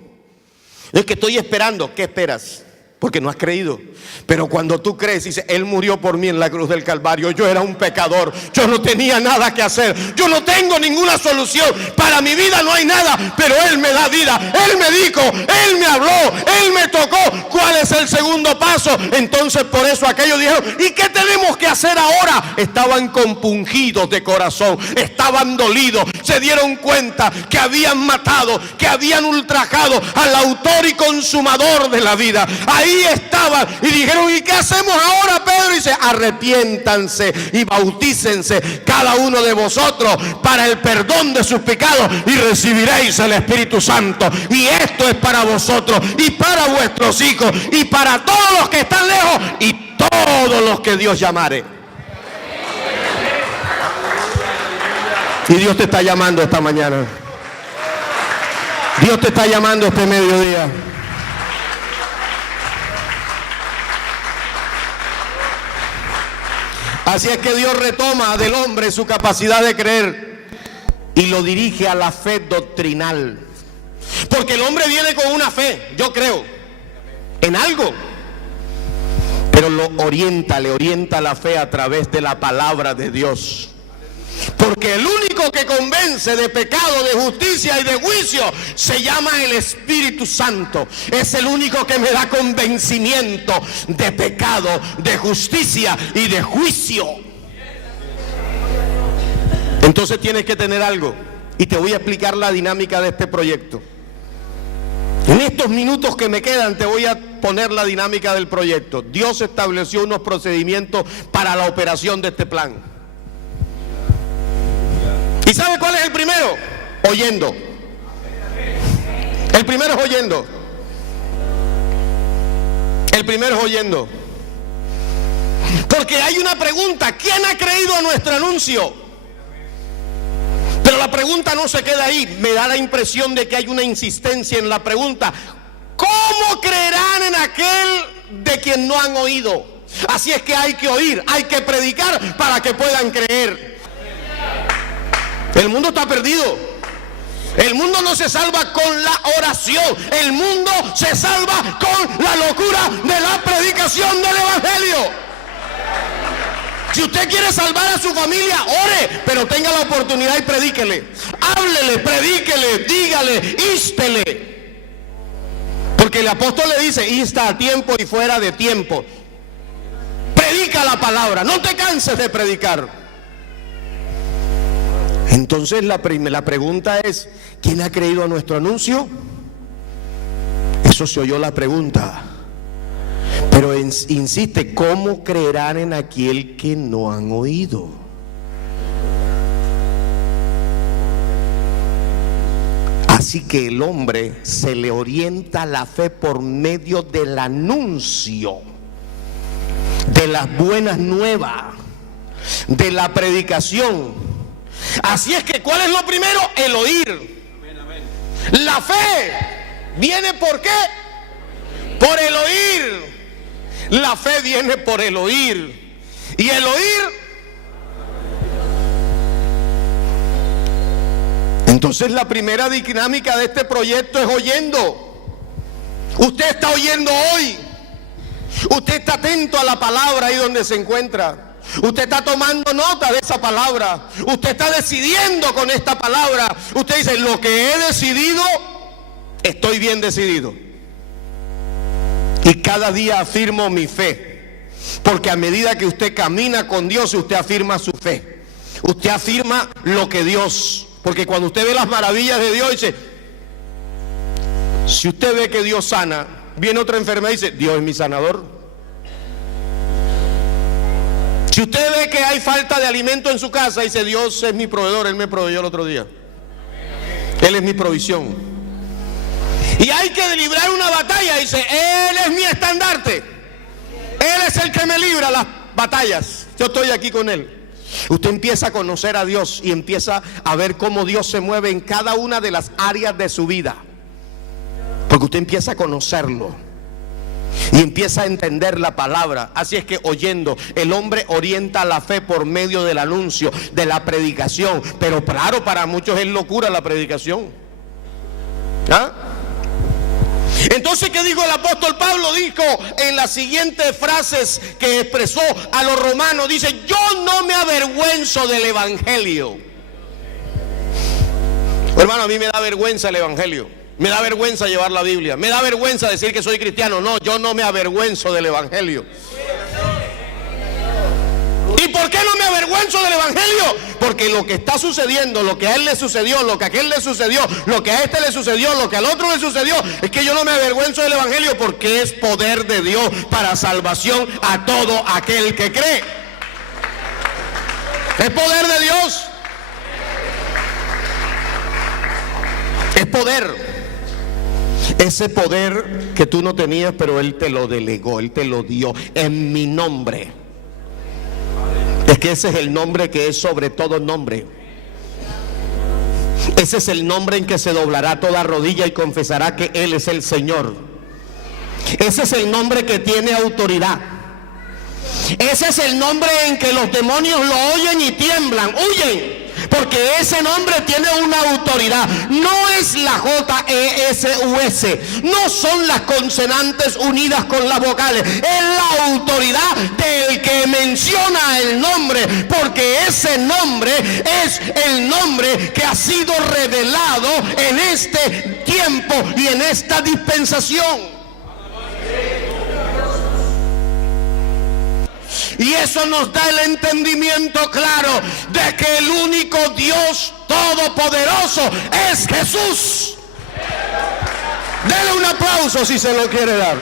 Es que estoy esperando. ¿Qué esperas? Porque no has creído. Pero cuando tú crees, dice: Él murió por mí en la cruz del Calvario. Yo era un pecador, yo no tenía nada que hacer, yo no tengo ninguna solución, para mi vida no hay nada, pero Él me da vida. Él me dijo, Él me habló, Él me tocó. ¿Cuál es el segundo paso? Entonces por eso aquellos dijeron: ¿y qué tenemos que hacer ahora? Estaban compungidos de corazón, estaban dolidos, se dieron cuenta que habían matado, que habían ultrajado al autor y consumador de la vida. Ahí estaban y dijeron: ¿y qué hacemos ahora, Pedro? Y dice: arrepiéntanse y bautícense cada uno de vosotros para el perdón de sus pecados y recibiréis el Espíritu Santo. Y esto es para vosotros y para vuestros hijos y para todos los que están lejos y todos los que Dios llamare. Y Dios te está llamando esta mañana. Dios te está llamando este mediodía. Así es que Dios retoma del hombre su capacidad de creer y lo dirige a la fe doctrinal. Porque el hombre viene con una fe, yo creo, en algo, pero le orienta la fe a través de la palabra de Dios. Porque el único que convence de pecado, de justicia y de juicio se llama el Espíritu Santo. Es el único que me da convencimiento de pecado, de justicia y de juicio. Entonces tienes que tener algo, y te voy a explicar la dinámica de este proyecto. En estos minutos que me quedan te voy a poner la dinámica del proyecto. Dios estableció unos procedimientos para la operación de este plan. ¿Y sabe cuál es el primero? Oyendo. El primero es oyendo. El primero es oyendo. Porque hay una pregunta: ¿quién ha creído a nuestro anuncio? Pero la pregunta no se queda ahí. Me da la impresión de que hay una insistencia en la pregunta: ¿cómo creerán en aquel de quien no han oído? Así es que hay que oír, hay que predicar para que puedan creer. El mundo está perdido. El mundo no se salva con la oración. El mundo se salva con la locura de la predicación del Evangelio. Si usted quiere salvar a su familia, ore, pero tenga la oportunidad y predíquele. Háblele, predíquele, dígale, ístele. Porque el apóstol le dice: insta a tiempo y fuera de tiempo. Predica la palabra, no te canses de predicar. Entonces la pregunta es: ¿quién ha creído a nuestro anuncio? Eso se oyó la pregunta. Pero insiste: ¿cómo creerán en aquel que no han oído? Así que el hombre se le orienta la fe por medio del anuncio, de las buenas nuevas, de la predicación. Así es que, ¿cuál es lo primero? El oír. La fe viene ¿por qué? Por el oír. La fe viene por el oír. Y el oír. Entonces la primera dinámica de este proyecto es oyendo. Usted está oyendo hoy. Usted está atento a la palabra ahí donde se encuentra. Usted está tomando nota de esa palabra. Usted está decidiendo con esta palabra. Usted dice, lo que he decidido, estoy bien decidido. Y cada día afirmo mi fe. Porque a medida que usted camina con Dios, usted afirma su fe. Usted afirma lo que Dios. Porque cuando usted ve las maravillas de Dios, dice, si usted ve que Dios sana, viene otra enfermedad y dice, Dios es mi sanador. Si usted ve que hay falta de alimento en su casa, dice, Dios es mi proveedor, Él me proveyó el otro día. Él es mi provisión. Y hay que librar una batalla, dice, Él es mi estandarte. Él es el que me libra las batallas. Yo estoy aquí con Él. Usted empieza a conocer a Dios y empieza a ver cómo Dios se mueve en cada una de las áreas de su vida. Porque usted empieza a conocerlo y empieza a entender la palabra. Así es que oyendo, el hombre orienta la fe por medio del anuncio, de la predicación. Pero claro, para muchos es locura la predicación. ¿Ah? Entonces, ¿qué dijo el apóstol Pablo? Dijo en las siguientes frases que expresó a los romanos. Dice, yo no me avergüenzo del evangelio. Hermano, a mí me da vergüenza el evangelio. Me da vergüenza llevar la Biblia. Me da vergüenza decir que soy cristiano. No, yo no me avergüenzo del evangelio. ¿Y por qué no me avergüenzo del evangelio? Porque lo que está sucediendo, lo que a él le sucedió, lo que a aquel le sucedió, lo que a este le sucedió, lo que al otro le sucedió, es que yo no me avergüenzo del evangelio, porque es poder de Dios para salvación a todo aquel que cree. Es poder de Dios. Es poder. Ese poder que tú no tenías, pero Él te lo delegó, Él te lo dio en mi nombre. Es que ese es el nombre que es sobre todo nombre. Ese es el nombre en que se doblará toda rodilla y confesará que Él es el Señor. Ese es el nombre que tiene autoridad. Ese es el nombre en que los demonios lo oyen y tiemblan, huyen. Porque ese nombre tiene una autoridad. No es la J-E-S-U-S. No son las consonantes unidas con las vocales. Es la autoridad del que menciona el nombre. Porque ese nombre es el nombre que ha sido revelado en este tiempo y en esta dispensación. Y eso nos da el entendimiento claro de que el único Dios todopoderoso es Jesús. Dele un aplauso si se lo quiere dar.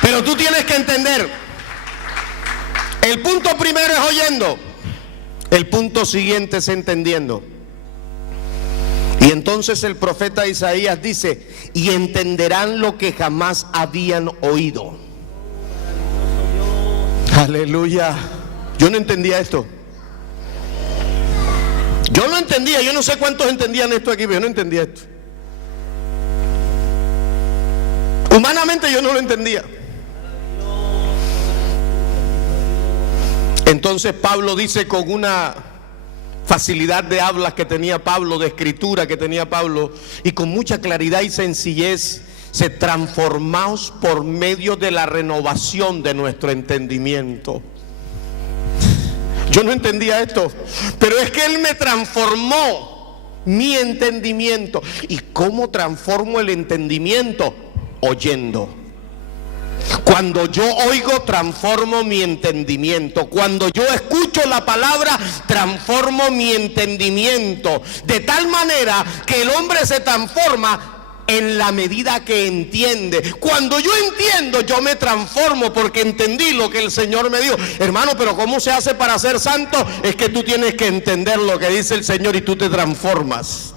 Pero tú tienes que entender, el punto primero es oyendo, el punto siguiente es entendiendo. Y entonces el profeta Isaías dice, y entenderán lo que jamás habían oído. Aleluya. Yo no entendía esto. Yo no entendía, yo no sé cuántos entendían esto aquí, pero yo no entendía esto. Humanamente yo no lo entendía. Entonces Pablo dice con una facilidad de habla que tenía Pablo, de escritura que tenía Pablo, y con mucha claridad y sencillez, se transformaos por medio de la renovación de nuestro entendimiento. Yo no entendía esto, pero es que Él me transformó mi entendimiento. ¿Y cómo transformo el entendimiento? Oyendo. Cuando yo oigo, transformo mi entendimiento. Cuando yo escucho la palabra, transformo mi entendimiento. De tal manera que el hombre se transforma en la medida que entiende. Cuando yo entiendo, yo me transformo porque entendí lo que el Señor me dio. Hermano, pero ¿cómo se hace para ser santo? Es que tú tienes que entender lo que dice el Señor y tú te transformas.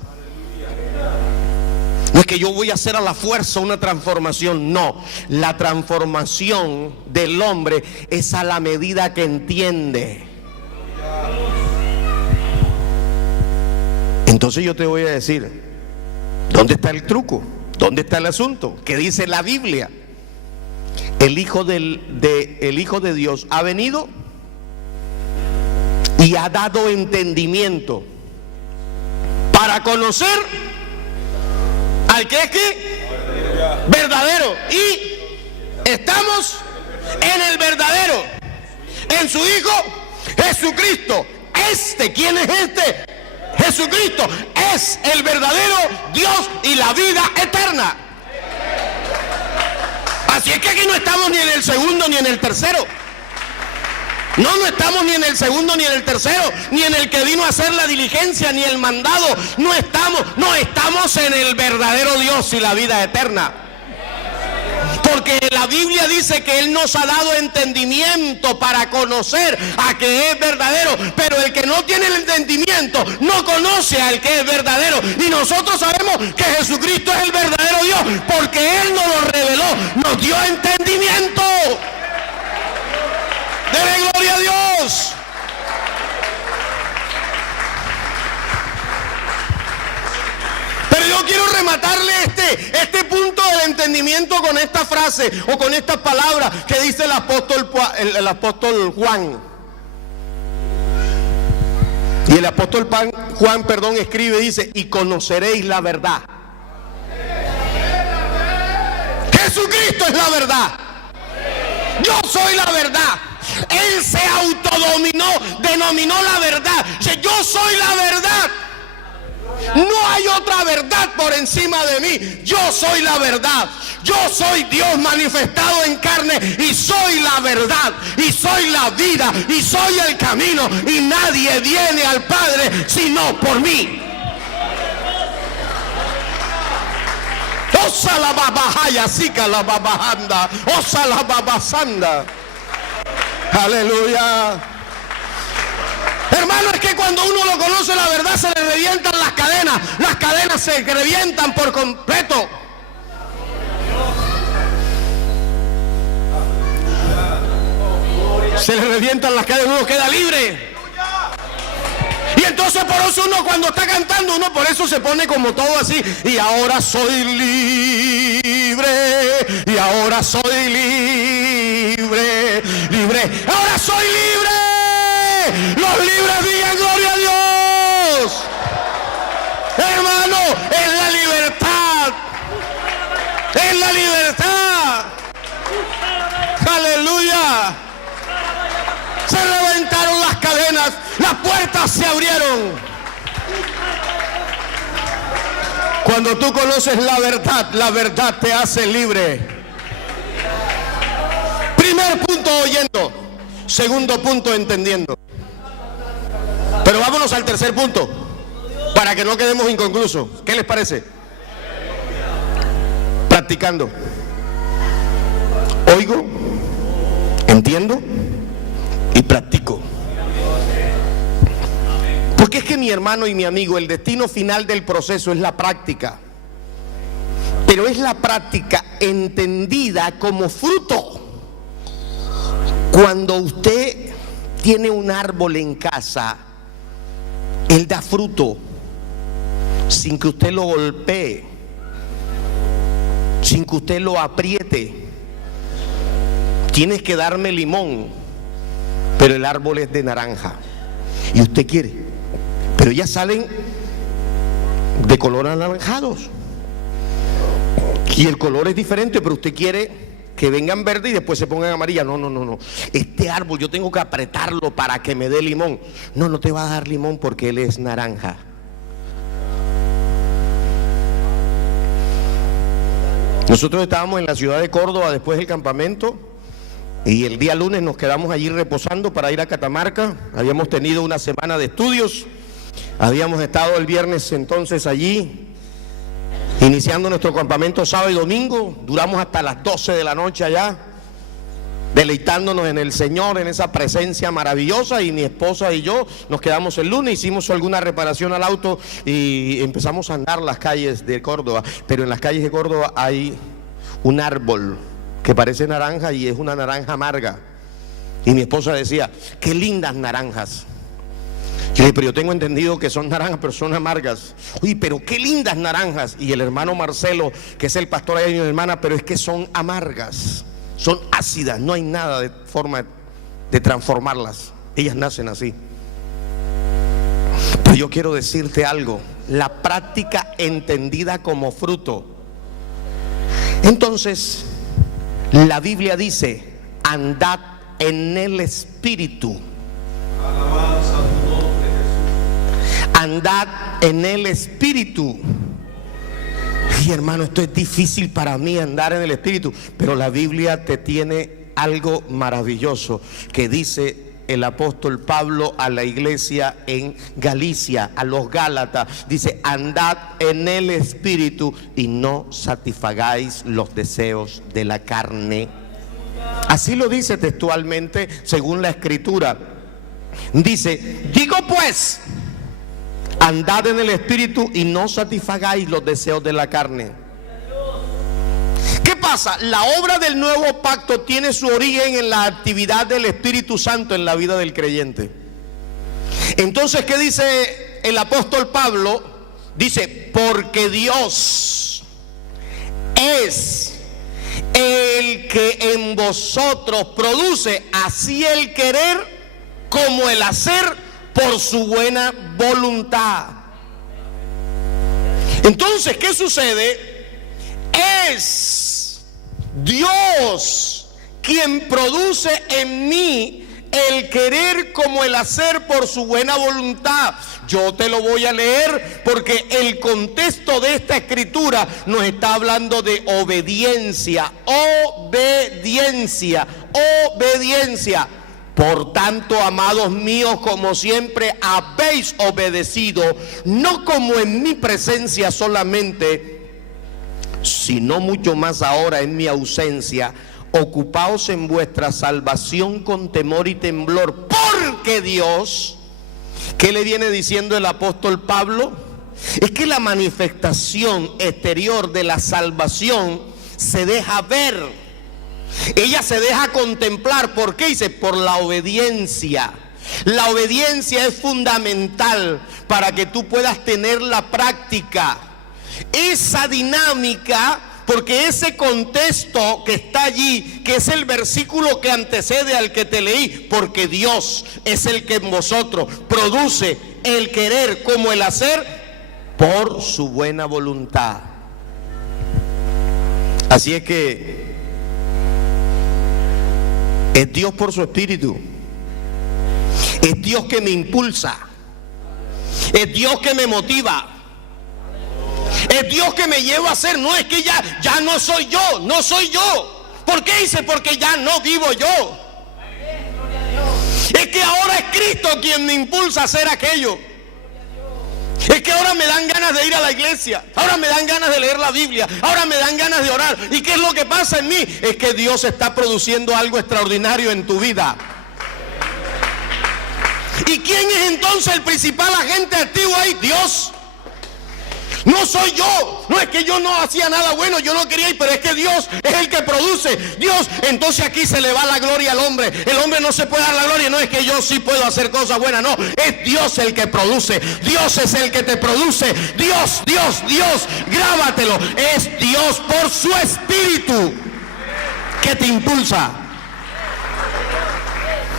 No es que yo voy a hacer a la fuerza una transformación, no. La transformación del hombre es a la medida que entiende. Entonces yo te voy a decir, ¿dónde está el truco? ¿Dónde está el asunto? ¿Qué dice la Biblia? el Hijo de Dios ha venido y ha dado entendimiento para conocer al que es verdadero. Y estamos en el verdadero, en su Hijo Jesucristo. ¿Quién es este? Jesucristo es el verdadero Dios y la vida eterna. Así es que aquí no estamos ni en el segundo ni en el tercero. No estamos ni en el segundo ni en el tercero, ni en el que vino a hacer la diligencia, ni el mandado. No estamos en el verdadero Dios y la vida eterna. Porque la Biblia dice que Él nos ha dado entendimiento para conocer a que es verdadero. Pero el que no tiene el entendimiento no conoce al que es verdadero. Y nosotros sabemos que Jesucristo es el verdadero Dios, porque Él nos lo reveló, nos dio entendimiento. Dele gloria a Dios. Pero yo quiero rematarle este punto del entendimiento con esta frase o con estas palabras que dice el apóstol Juan. Y el apóstol Juan, escribe, dice: y conoceréis la verdad. Jesucristo es la verdad. Yo soy la verdad. Él se denominó la verdad. Dice: yo soy la verdad. No hay otra verdad por encima de mí. Yo soy la verdad. Yo soy Dios manifestado en carne, y soy la verdad, y soy la vida, y soy el camino, y nadie viene al Padre sino por mí. Osa la babajaya, sica la babajanda, osa la babasanda. Aleluya. Hermano, es que cuando uno lo conoce la verdad, se le revientan las cadenas se revientan por completo. Se le revientan las cadenas, uno queda libre. Y entonces por eso uno, cuando está cantando, uno por eso se pone como todo así: y ahora soy libre, y ahora soy libre, ahora soy libre. Los libres digan gloria a Dios. Hermano, es la libertad. Es la libertad. Aleluya. Se levantaron las cadenas, las puertas se abrieron. Cuando tú conoces la verdad te hace libre. Primer punto, oyendo. Segundo punto, entendiendo. Pero vámonos al tercer punto, para que no quedemos inconclusos. ¿Qué les parece? Practicando. Oigo, entiendo y practico. Porque es que, mi hermano y mi amigo, el destino final del proceso es la práctica. Pero es la práctica entendida como fruto. Cuando usted tiene un árbol en casa, él da fruto sin que usted lo golpee, sin que usted lo apriete. Tienes que darme limón, pero el árbol es de naranja y usted quiere, pero ya salen de color anaranjados y el color es diferente, pero usted quiere que vengan verde y después se pongan amarilla. No. Este árbol yo tengo que apretarlo para que me dé limón. No te va a dar limón porque él es naranja. Nosotros estábamos en la ciudad de Córdoba después del campamento, y el día lunes nos quedamos allí reposando para ir a Catamarca. Habíamos tenido una semana de estudios. Habíamos estado el viernes entonces allí, iniciando nuestro campamento sábado y domingo. Duramos hasta las 12 de la noche allá, deleitándonos en el Señor, en esa presencia maravillosa. Y mi esposa y yo nos quedamos el lunes, hicimos alguna reparación al auto y empezamos a andar las calles de Córdoba. Pero en las calles de Córdoba hay un árbol que parece naranja y es una naranja amarga. Y mi esposa decía: qué lindas naranjas. Yo dije: pero yo tengo entendido que son naranjas, pero son amargas. Uy, pero qué lindas naranjas. Y el hermano Marcelo, que es el pastor ahí, mi hermana: pero es que son amargas. son ácidas, no hay nada de forma de transformarlas. Ellas nacen así. Pero yo quiero decirte algo, la práctica entendida como fruto. Entonces, la Biblia dice, andad en el Espíritu. Alabanza a tu nombre, Jesús. Andad en el Espíritu. Y hermano, esto es difícil para mí, andar en el Espíritu, pero la Biblia te tiene algo maravilloso que dice el apóstol Pablo a la iglesia en Galicia, a los Gálatas. Dice, andad en el Espíritu y no satisfagáis los deseos de la carne. Así lo dice textualmente según la Escritura. Dice, digo pues, andad en el Espíritu y no satisfagáis los deseos de la carne. ¿Qué pasa? La obra del nuevo pacto tiene su origen en la actividad del Espíritu Santo en la vida del creyente. Entonces, ¿qué dice el apóstol Pablo? Dice, porque Dios es el que en vosotros produce así el querer como el hacer por su buena voluntad. Entonces, ¿qué sucede? Es Dios quien produce en mí el querer como el hacer por su buena voluntad. Yo te lo voy a leer porque el contexto de esta escritura nos está hablando de obediencia, obediencia, obediencia. Por tanto, amados míos, como siempre habéis obedecido, no como en mi presencia solamente, sino mucho más ahora en mi ausencia, ocupaos en vuestra salvación con temor y temblor, porque Dios, ¿qué le viene diciendo el apóstol Pablo? Es que la manifestación exterior de la salvación se deja ver, ella se deja contemplar. ¿Por qué? Dice, por la obediencia. La obediencia es fundamental para que tú puedas tener la práctica, esa dinámica, porque ese contexto que está allí, que es el versículo que antecede al que te leí, porque Dios es el que en vosotros produce el querer como el hacer por su buena voluntad. Así es que es Dios por su Espíritu, es Dios que me impulsa, es Dios que me motiva, es Dios que me lleva a hacer. No es que ya no soy yo, no soy yo. ¿Por qué dice? Porque ya no vivo yo. Es que ahora es Cristo quien me impulsa a hacer aquello. Es que ahora me dan ganas de ir a la iglesia, ahora me dan ganas de leer la Biblia, ahora me dan ganas de orar. ¿Y qué es lo que pasa en mí? Es que Dios está produciendo algo extraordinario en tu vida. ¿Y quién es entonces el principal agente activo ahí? Dios. No soy yo. No es que yo no hacía nada bueno, yo no quería ir, pero es que Dios es el que produce. Dios, entonces aquí se le va la gloria al hombre. El hombre no se puede dar la gloria. No es que yo sí puedo hacer cosas buenas, no, es Dios el que produce. Dios es el que te produce. Dios, grábatelo. Es Dios por su Espíritu que te impulsa.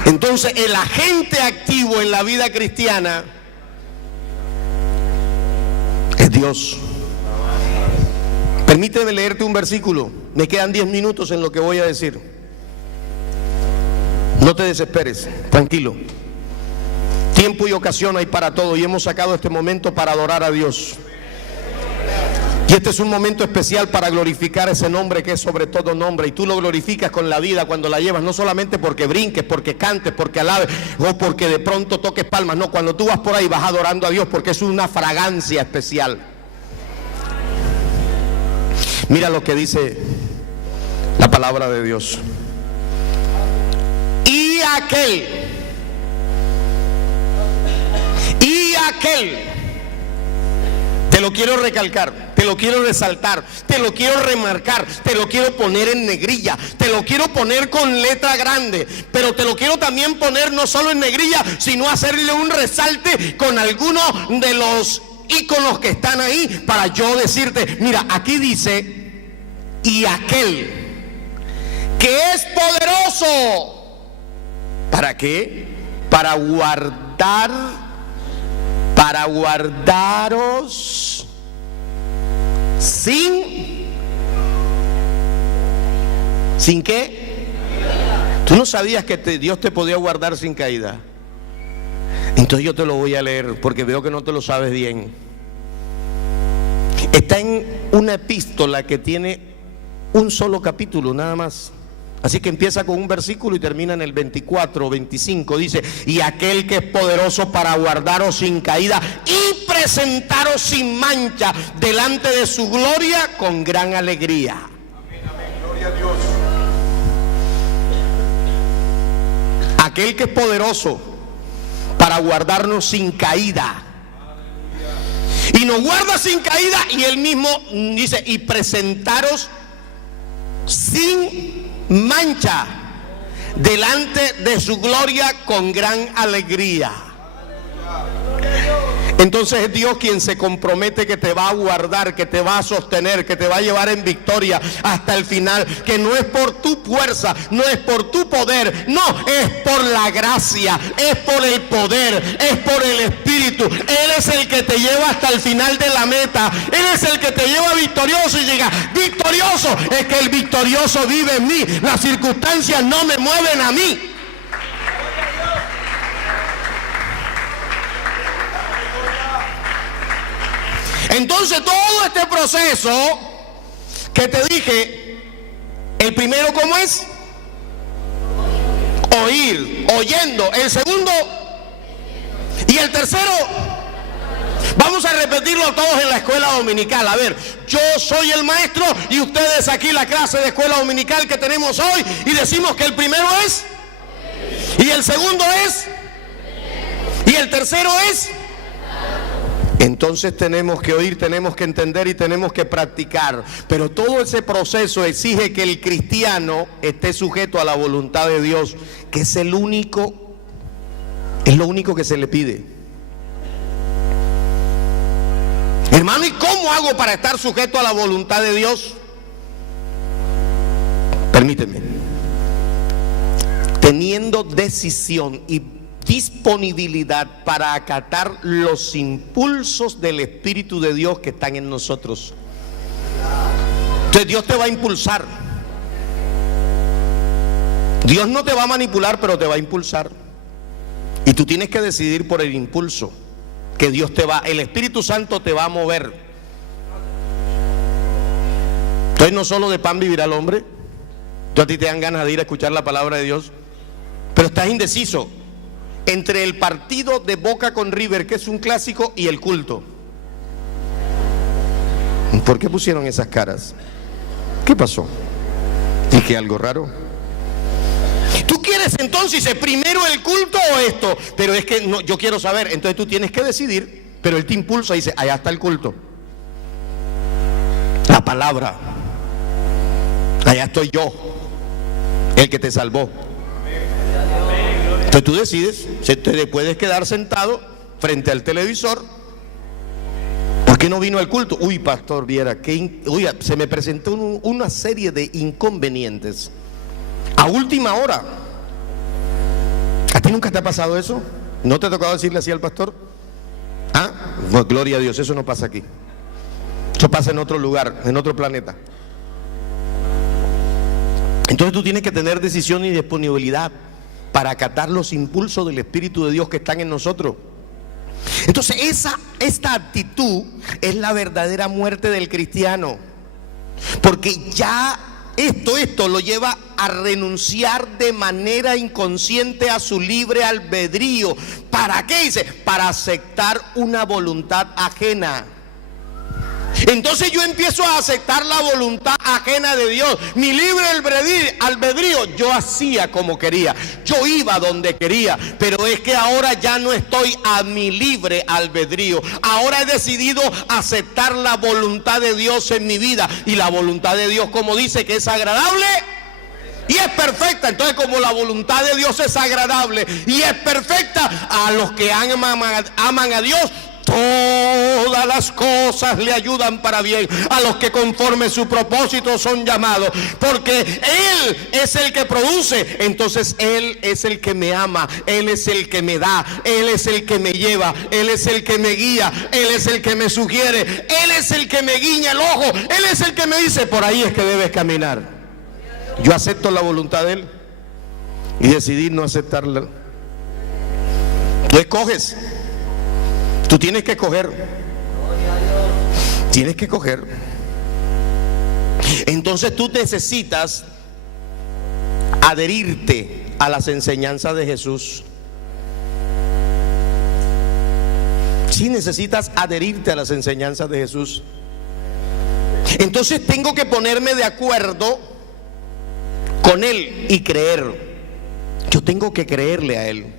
Entonces el agente activo en la vida cristiana es Dios. Permíteme leerte un versículo. Me quedan 10 minutos en lo que voy a decir. No te desesperes, tranquilo. Tiempo y ocasión hay para todo, y hemos sacado este momento para adorar a Dios. Y este es un momento especial para glorificar ese nombre que es sobre todo nombre. Y tú lo glorificas con la vida cuando la llevas, no solamente porque brinques, porque cantes, porque alabes o porque de pronto toques palmas. No, cuando tú vas por ahí vas adorando a Dios porque es una fragancia especial. Mira lo que dice la palabra de Dios. Y aquel te lo quiero recalcar, te lo quiero resaltar, te lo quiero remarcar, te lo quiero poner en negrilla, te lo quiero poner con letra grande, pero te lo quiero también poner no solo en negrilla, sino hacerle un resalte con alguno de los íconos que están ahí, para yo decirte, mira, aquí dice, y aquel que es poderoso. ¿Para qué? Para guardaros ¿sin qué? ¿Tú no sabías que Dios te podía guardar sin caída? Entonces yo te lo voy a leer porque veo que no te lo sabes bien. Está en una epístola que tiene un solo capítulo nada más. Así que empieza con un versículo y termina en el 24 o 25. Dice: y aquel que es poderoso para guardaros sin caída y presentaros sin mancha delante de su gloria con gran alegría. Amén, amén. Gloria a Dios. Aquel que es poderoso para guardarnos sin caída. Y nos guarda sin caída, y él mismo dice: y presentaros sin mancha delante de su gloria con gran alegría. Entonces es Dios quien se compromete que te va a guardar, que te va a sostener, que te va a llevar en victoria hasta el final, que no es por tu fuerza, no es por tu poder, no, es por la gracia, es por el poder, es por el Espíritu. Él es el que te lleva hasta el final de la meta, Él es el que te lleva victorioso y llega victorioso. Es que el victorioso vive en mí, las circunstancias no me mueven a mí. Entonces todo este proceso que te dije, el primero, ¿cómo es? Oír, oyendo. El segundo y el tercero, vamos a repetirlo todos en la escuela dominical. A ver, yo soy el maestro y ustedes aquí la clase de escuela dominical que tenemos hoy, y decimos que el primero es, y el segundo es, y el tercero es. Entonces tenemos que oír, tenemos que entender y tenemos que practicar. Pero todo ese proceso exige que el cristiano esté sujeto a la voluntad de Dios, que es lo único que se le pide. Hermano, ¿y cómo hago para estar sujeto a la voluntad de Dios? Permíteme. Teniendo decisión y disponibilidad para acatar los impulsos del Espíritu de Dios que están en nosotros. Entonces Dios te va a impulsar. Dios no te va a manipular, pero te va a impulsar. Y tú tienes que decidir por el impulso que Dios te va, el Espíritu Santo te va a mover. Entonces no solo de pan vivirá el hombre. Tú a ti te dan ganas de ir a escuchar la palabra de Dios, pero estás indeciso entre el partido de Boca con River, que es un clásico, y el culto. ¿Por qué pusieron esas caras? ¿Qué pasó? ¿Dije algo raro? ¿Tú quieres entonces primero el culto o esto? Pero es que no, yo quiero saber. Entonces tú tienes que decidir, pero él te impulsa y dice: allá está el culto, la palabra, allá estoy yo, el que te salvó. Entonces tú decides, te puedes quedar sentado frente al televisor. ¿Por qué no vino al culto? Uy, pastor, viera que se me presentó una serie de inconvenientes a última hora. ¿A ti nunca te ha pasado eso? ¿No te ha tocado decirle así al pastor? Ah, pues gloria a Dios, eso no pasa aquí. Eso pasa en otro lugar, en otro planeta. Entonces tú tienes que tener decisión y disponibilidad para acatar los impulsos del Espíritu de Dios que están en nosotros. Entonces esta actitud es la verdadera muerte del cristiano, porque ya esto lo lleva a renunciar de manera inconsciente a su libre albedrío. ¿Para qué? Dice: para aceptar una voluntad ajena. Entonces yo empiezo a aceptar la voluntad ajena de Dios, mi libre albedrío. Yo hacía como quería, yo iba donde quería, pero es que ahora ya no estoy a mi libre albedrío. Ahora he decidido aceptar la voluntad de Dios en mi vida, y la voluntad de Dios, como dice, que es agradable y es perfecta. Entonces, como la voluntad de Dios es agradable y es perfecta, a los que aman a Dios, todo todas las cosas le ayudan para bien a los que conforme su propósito son llamados, porque Él es el que produce. Entonces Él es el que me ama, Él es el que me da, Él es el que me lleva, Él es el que me guía, Él es el que me sugiere, Él es el que me guiña el ojo, Él es el que me dice: por ahí es que debes caminar. Yo acepto la voluntad de Él y decidí no aceptarla. Tú escoges. Tú tienes que escoger. Tienes que escoger. Entonces tú necesitas adherirte a las enseñanzas de Jesús. Sí, necesitas adherirte a las enseñanzas de Jesús. Entonces tengo que ponerme de acuerdo con Él y creer. Yo tengo que creerle a Él,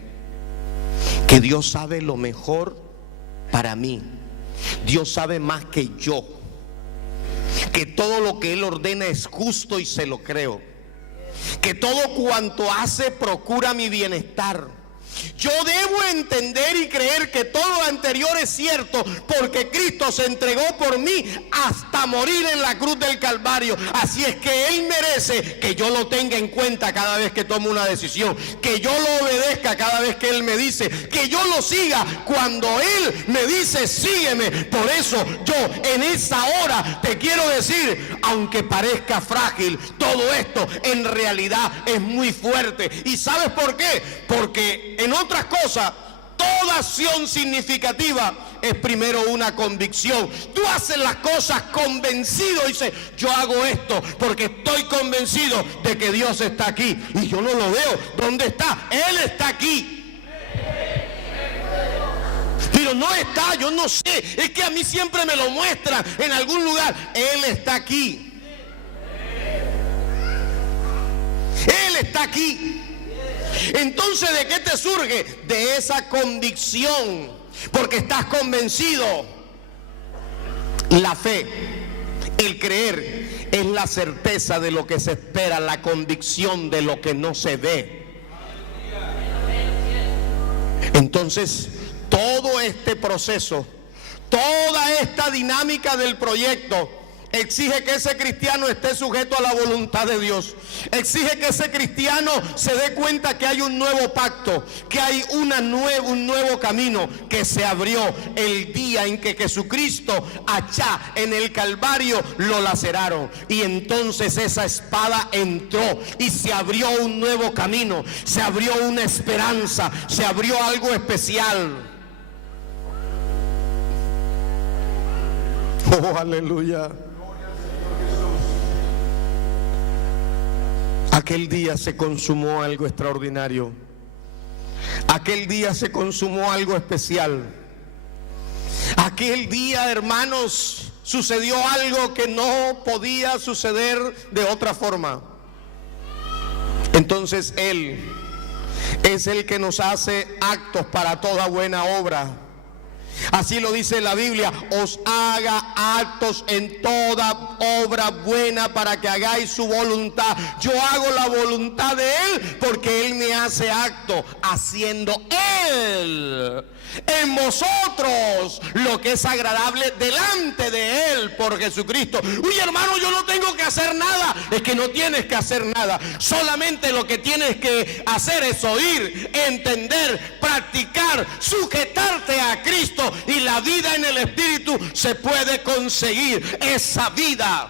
que Dios sabe lo mejor para mí. Dios sabe más que yo, que todo lo que Él ordena es justo y se lo creo, que todo cuanto hace procura mi bienestar. Yo debo entender y creer que todo lo anterior es cierto, porque Cristo se entregó por mí hasta morir en la cruz del Calvario. Así es que Él merece que yo lo tenga en cuenta cada vez que tomo una decisión, que yo lo obedezca cada vez que Él me dice, que yo lo siga cuando Él me dice sígueme. Por eso yo en esa hora te quiero decir, aunque parezca frágil, todo esto en realidad es muy fuerte. ¿Y sabes por qué? Porque en otras cosas, toda acción significativa es primero una convicción. Tú haces las cosas convencido y dices: yo hago esto porque estoy convencido de que Dios está aquí. Y yo no lo veo. ¿Dónde está? Él está aquí. Pero no está, yo no sé. Es que a mí siempre me lo muestran en algún lugar. Él está aquí. Él está aquí. Entonces, ¿de qué te surge? De esa convicción, porque estás convencido. La fe, el creer, es la certeza de lo que se espera, la convicción de lo que no se ve. Entonces, todo este proceso, toda esta dinámica del proyecto exige que ese cristiano esté sujeto a la voluntad de Dios. Exige que ese cristiano se dé cuenta que hay un nuevo pacto, que hay un nuevo camino que se abrió el día en que Jesucristo allá en el Calvario lo laceraron. Y entonces esa espada entró y se abrió un nuevo camino, se abrió una esperanza, se abrió algo especial. Oh, aleluya. Aquel día se consumó algo extraordinario. Aquel día se consumó algo especial. Aquel día, hermanos, sucedió algo que no podía suceder de otra forma. Entonces Él es el que nos hace actos para toda buena obra. Así lo dice la Biblia: os haga actos en toda obra buena para que hagáis su voluntad. Yo hago la voluntad de Él porque Él me hace acto, haciendo Él en vosotros lo que es agradable delante de Él por Jesucristo. Uy, hermano, yo no tengo que hacer nada. Es que no tienes que hacer nada. Solamente lo que tienes que hacer es oír, entender, practicar, sujetarte a Cristo, y la vida en el Espíritu se puede conseguir. Esa vida,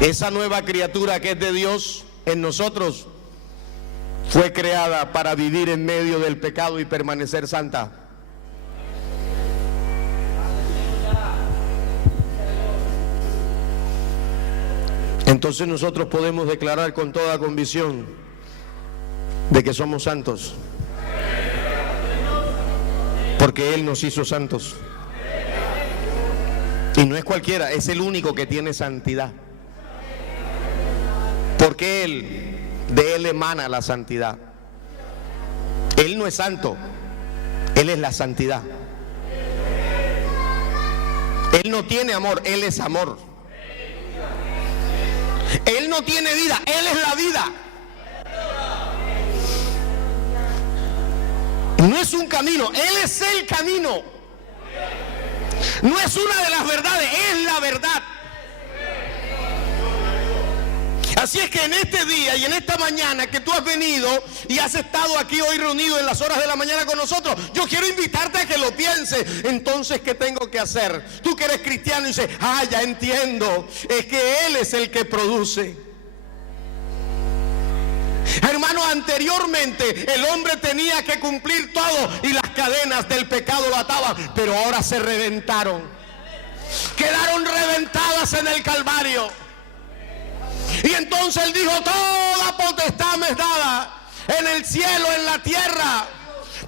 esa nueva criatura que es de Dios en nosotros, fue creada para vivir en medio del pecado y permanecer santa. Entonces nosotros podemos declarar con toda convicción de que somos santos, porque Él nos hizo santos. Y no es cualquiera, es el único que tiene santidad, porque de Él emana la santidad. Él no es santo, Él es la santidad. Él no tiene amor, Él es amor. Él no tiene vida, Él es la vida. No es un camino, Él es el camino. No es una de las verdades, es la verdad. Así es que en este día y en esta mañana que tú has venido y has estado aquí hoy reunido en las horas de la mañana con nosotros, yo quiero invitarte a que lo pienses. Entonces, ¿qué tengo que hacer? Tú que eres cristiano y dices, ya entiendo, es que Él es el que produce. Hermano, anteriormente el hombre tenía que cumplir todo y las cadenas del pecado lo ataban, pero ahora se reventaron. Quedaron reventadas en el Calvario. Y entonces Él dijo, toda potestad me es dada en el cielo, en la tierra.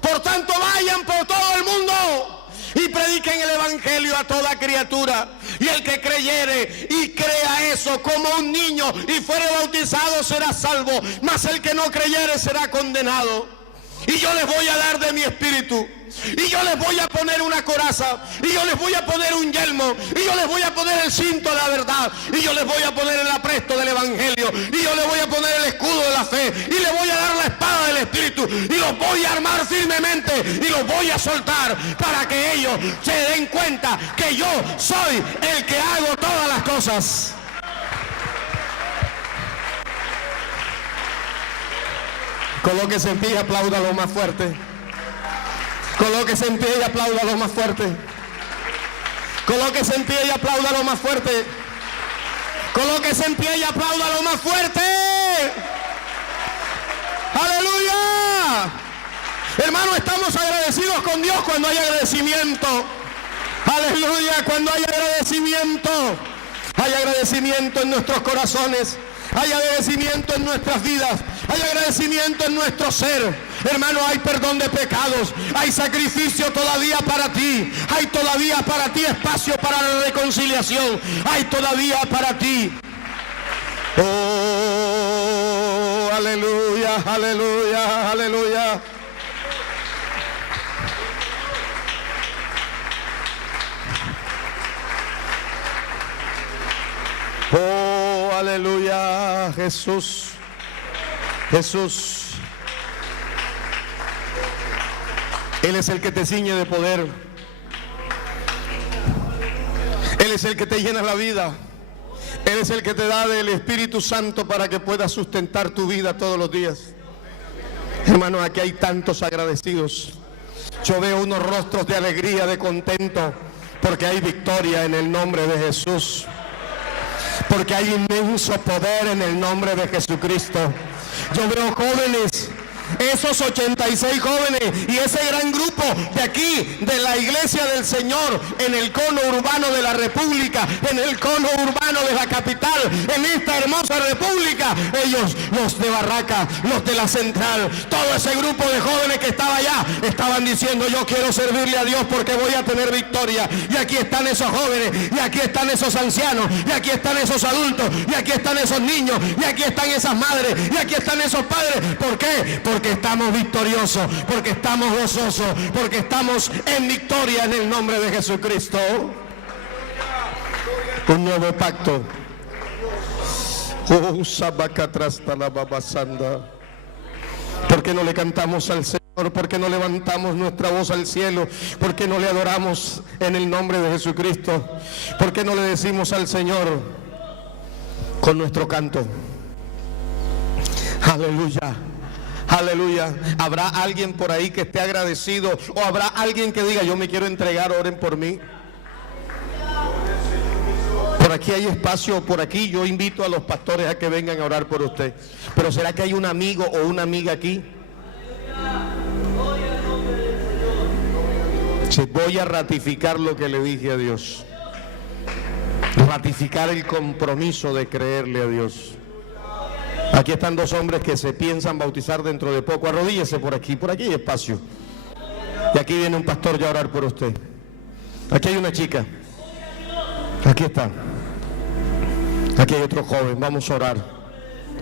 Por tanto, vayan por todo el mundo y prediquen el evangelio a toda criatura. Y el que creyere y crea eso como un niño y fuere bautizado será salvo, mas el que no creyere será condenado. Y yo les voy a dar de mi espíritu, y yo les voy a poner una coraza, y yo les voy a poner un yelmo, y yo les voy a poner el cinto de la verdad, y yo les voy a poner el apresto del evangelio, y yo les voy a poner el escudo de la fe, y les voy a dar la espada del espíritu, y los voy a armar firmemente, y los voy a soltar para que ellos se den cuenta que yo soy el que hago todas las cosas. Colóquese en pie y apláudalo más fuerte. Colóquese en pie y apláudalo más fuerte. Colóquese en pie y apláudalo más fuerte. Colóquese en pie y apláudalo más fuerte. ¡Aleluya! Hermano, estamos agradecidos con Dios cuando hay agradecimiento. ¡Aleluya! Cuando hay agradecimiento. Hay agradecimiento en nuestros corazones. Hay agradecimiento en nuestras vidas. Hay agradecimiento en nuestro ser. Hermano, hay perdón de pecados. Hay sacrificio todavía para ti. Hay todavía para ti espacio para la reconciliación. Hay todavía para ti. Oh, aleluya, aleluya, aleluya. Oh, aleluya, Jesús. Jesús. Él es el que te ciñe de poder. Él es el que te llena la vida. Él es el que te da del Espíritu Santo para que puedas sustentar tu vida todos los días. Hermanos, aquí hay tantos agradecidos. Yo veo unos rostros de alegría, de contento, porque hay victoria en el nombre de Jesús. Porque hay inmenso poder en el nombre de Jesucristo. Yo veo jóvenes, esos 86 jóvenes y ese gran grupo de aquí, de la iglesia del Señor, en el cono urbano de la República, en el cono urbano de la capital, en esta hermosa república. Ellos, los de Barraca, los de la Central, todo ese grupo de jóvenes que estaba allá, estaban diciendo, yo quiero servirle a Dios porque voy a tener victoria. Y aquí están esos jóvenes, y aquí están esos ancianos, y aquí están esos adultos, y aquí están esos niños, y aquí están esas madres, y aquí están esos padres. ¿Por qué? Porque estamos victoriosos, porque estamos gozosos, porque estamos en victoria en el nombre de Jesucristo. Un nuevo pacto. Oh, Sabacatrasta la babasanda. ¿Por qué no le cantamos al Señor? ¿Por qué no levantamos nuestra voz al cielo? ¿Por qué no le adoramos en el nombre de Jesucristo? ¿Por qué no le decimos al Señor con nuestro canto? Aleluya. Aleluya. ¿Habrá alguien por ahí que esté agradecido? ¿O habrá alguien que diga, yo me quiero entregar, oren por mí? Por aquí hay espacio, por aquí yo invito a los pastores a que vengan a orar por usted. Pero ¿será que hay un amigo o una amiga aquí? Sí, voy a ratificar lo que le dije a Dios. Ratificar el compromiso de creerle a Dios. Aquí están dos hombres que se piensan bautizar dentro de poco. Arrodíllese por aquí hay espacio. Y aquí viene un pastor ya a orar por usted. Aquí hay una chica. Aquí está. Aquí hay otro joven. Vamos a orar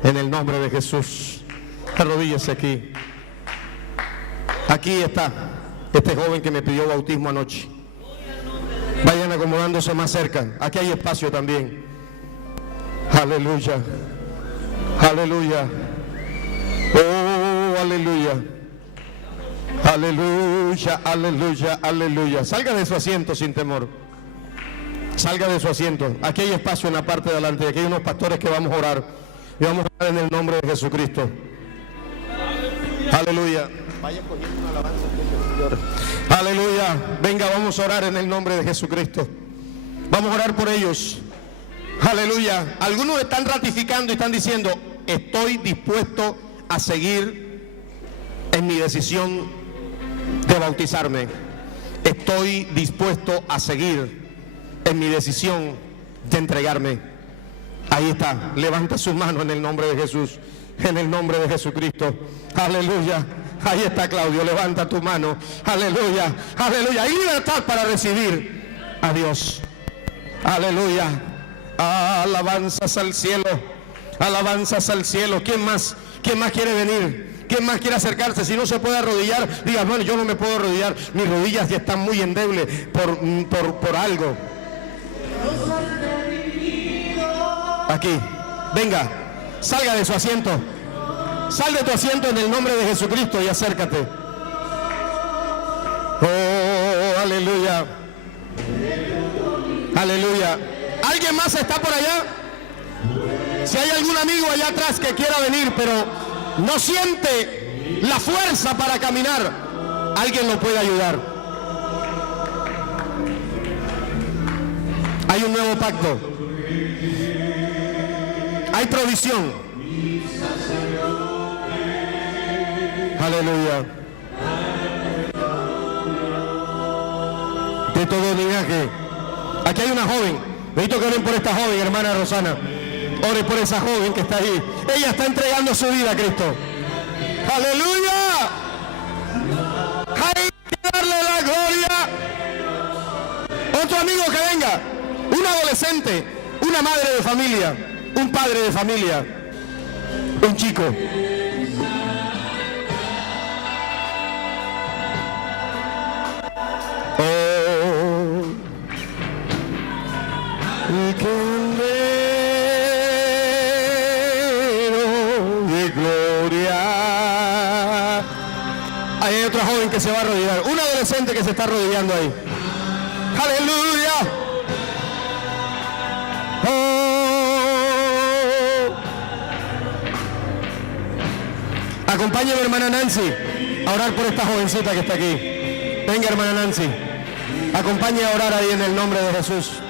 en el nombre de Jesús. Arrodíllese aquí. Aquí está este joven que me pidió bautismo anoche. Vayan acomodándose más cerca. Aquí hay espacio también. Aleluya. Aleluya. Oh, aleluya. Aleluya, aleluya, aleluya. Salga de su asiento sin temor. Salga de su asiento. Aquí hay espacio en la parte de adelante. Y aquí hay unos pastores que vamos a orar. Y vamos a orar en el nombre de Jesucristo. Aleluya. Vaya cogiendo una alabanza. Aleluya. Venga, vamos a orar en el nombre de Jesucristo. Vamos a orar por ellos. Aleluya. Algunos están ratificando y están diciendo: estoy dispuesto a seguir en mi decisión de bautizarme. Estoy dispuesto a seguir en mi decisión de entregarme. Ahí está. Levanta sus manos en el nombre de Jesús. En el nombre de Jesucristo. Aleluya. Ahí está, Claudio. Levanta tu mano. Aleluya. Aleluya. Hay libertad para recibir a Dios. Aleluya. Alabanzas al cielo. Alabanzas al cielo. ¿Quién más? ¿Quién más quiere venir? ¿Quién más quiere acercarse? Si no se puede arrodillar, diga: bueno, yo no me puedo arrodillar. Mis rodillas ya están muy endebles por algo. Aquí. Venga. Salga de su asiento. Sal de tu asiento en el nombre de Jesucristo y acércate. Oh, aleluya. Aleluya. ¿Alguien más está por allá? Si hay algún amigo allá atrás que quiera venir, pero no siente la fuerza para caminar, alguien lo puede ayudar. Hay un nuevo pacto. Hay provisión. Aleluya. De todo linaje. Aquí hay una joven. Necesito que oren por esta joven, hermana Rosana. Ore por esa joven que está ahí. Ella está entregando su vida a Cristo. ¡Aleluya! Hay que darle la gloria. Otro amigo que venga. Un adolescente. Una madre de familia. Un padre de familia. Un chico. Oh. Y hay otra joven que se va a arrodillar, un adolescente que se está arrodillando ahí. Aleluya. Oh. Acompáñame, hermana Nancy, a orar por esta jovencita que está aquí. Venga, hermana Nancy, acompáñe a orar ahí en el nombre de Jesús.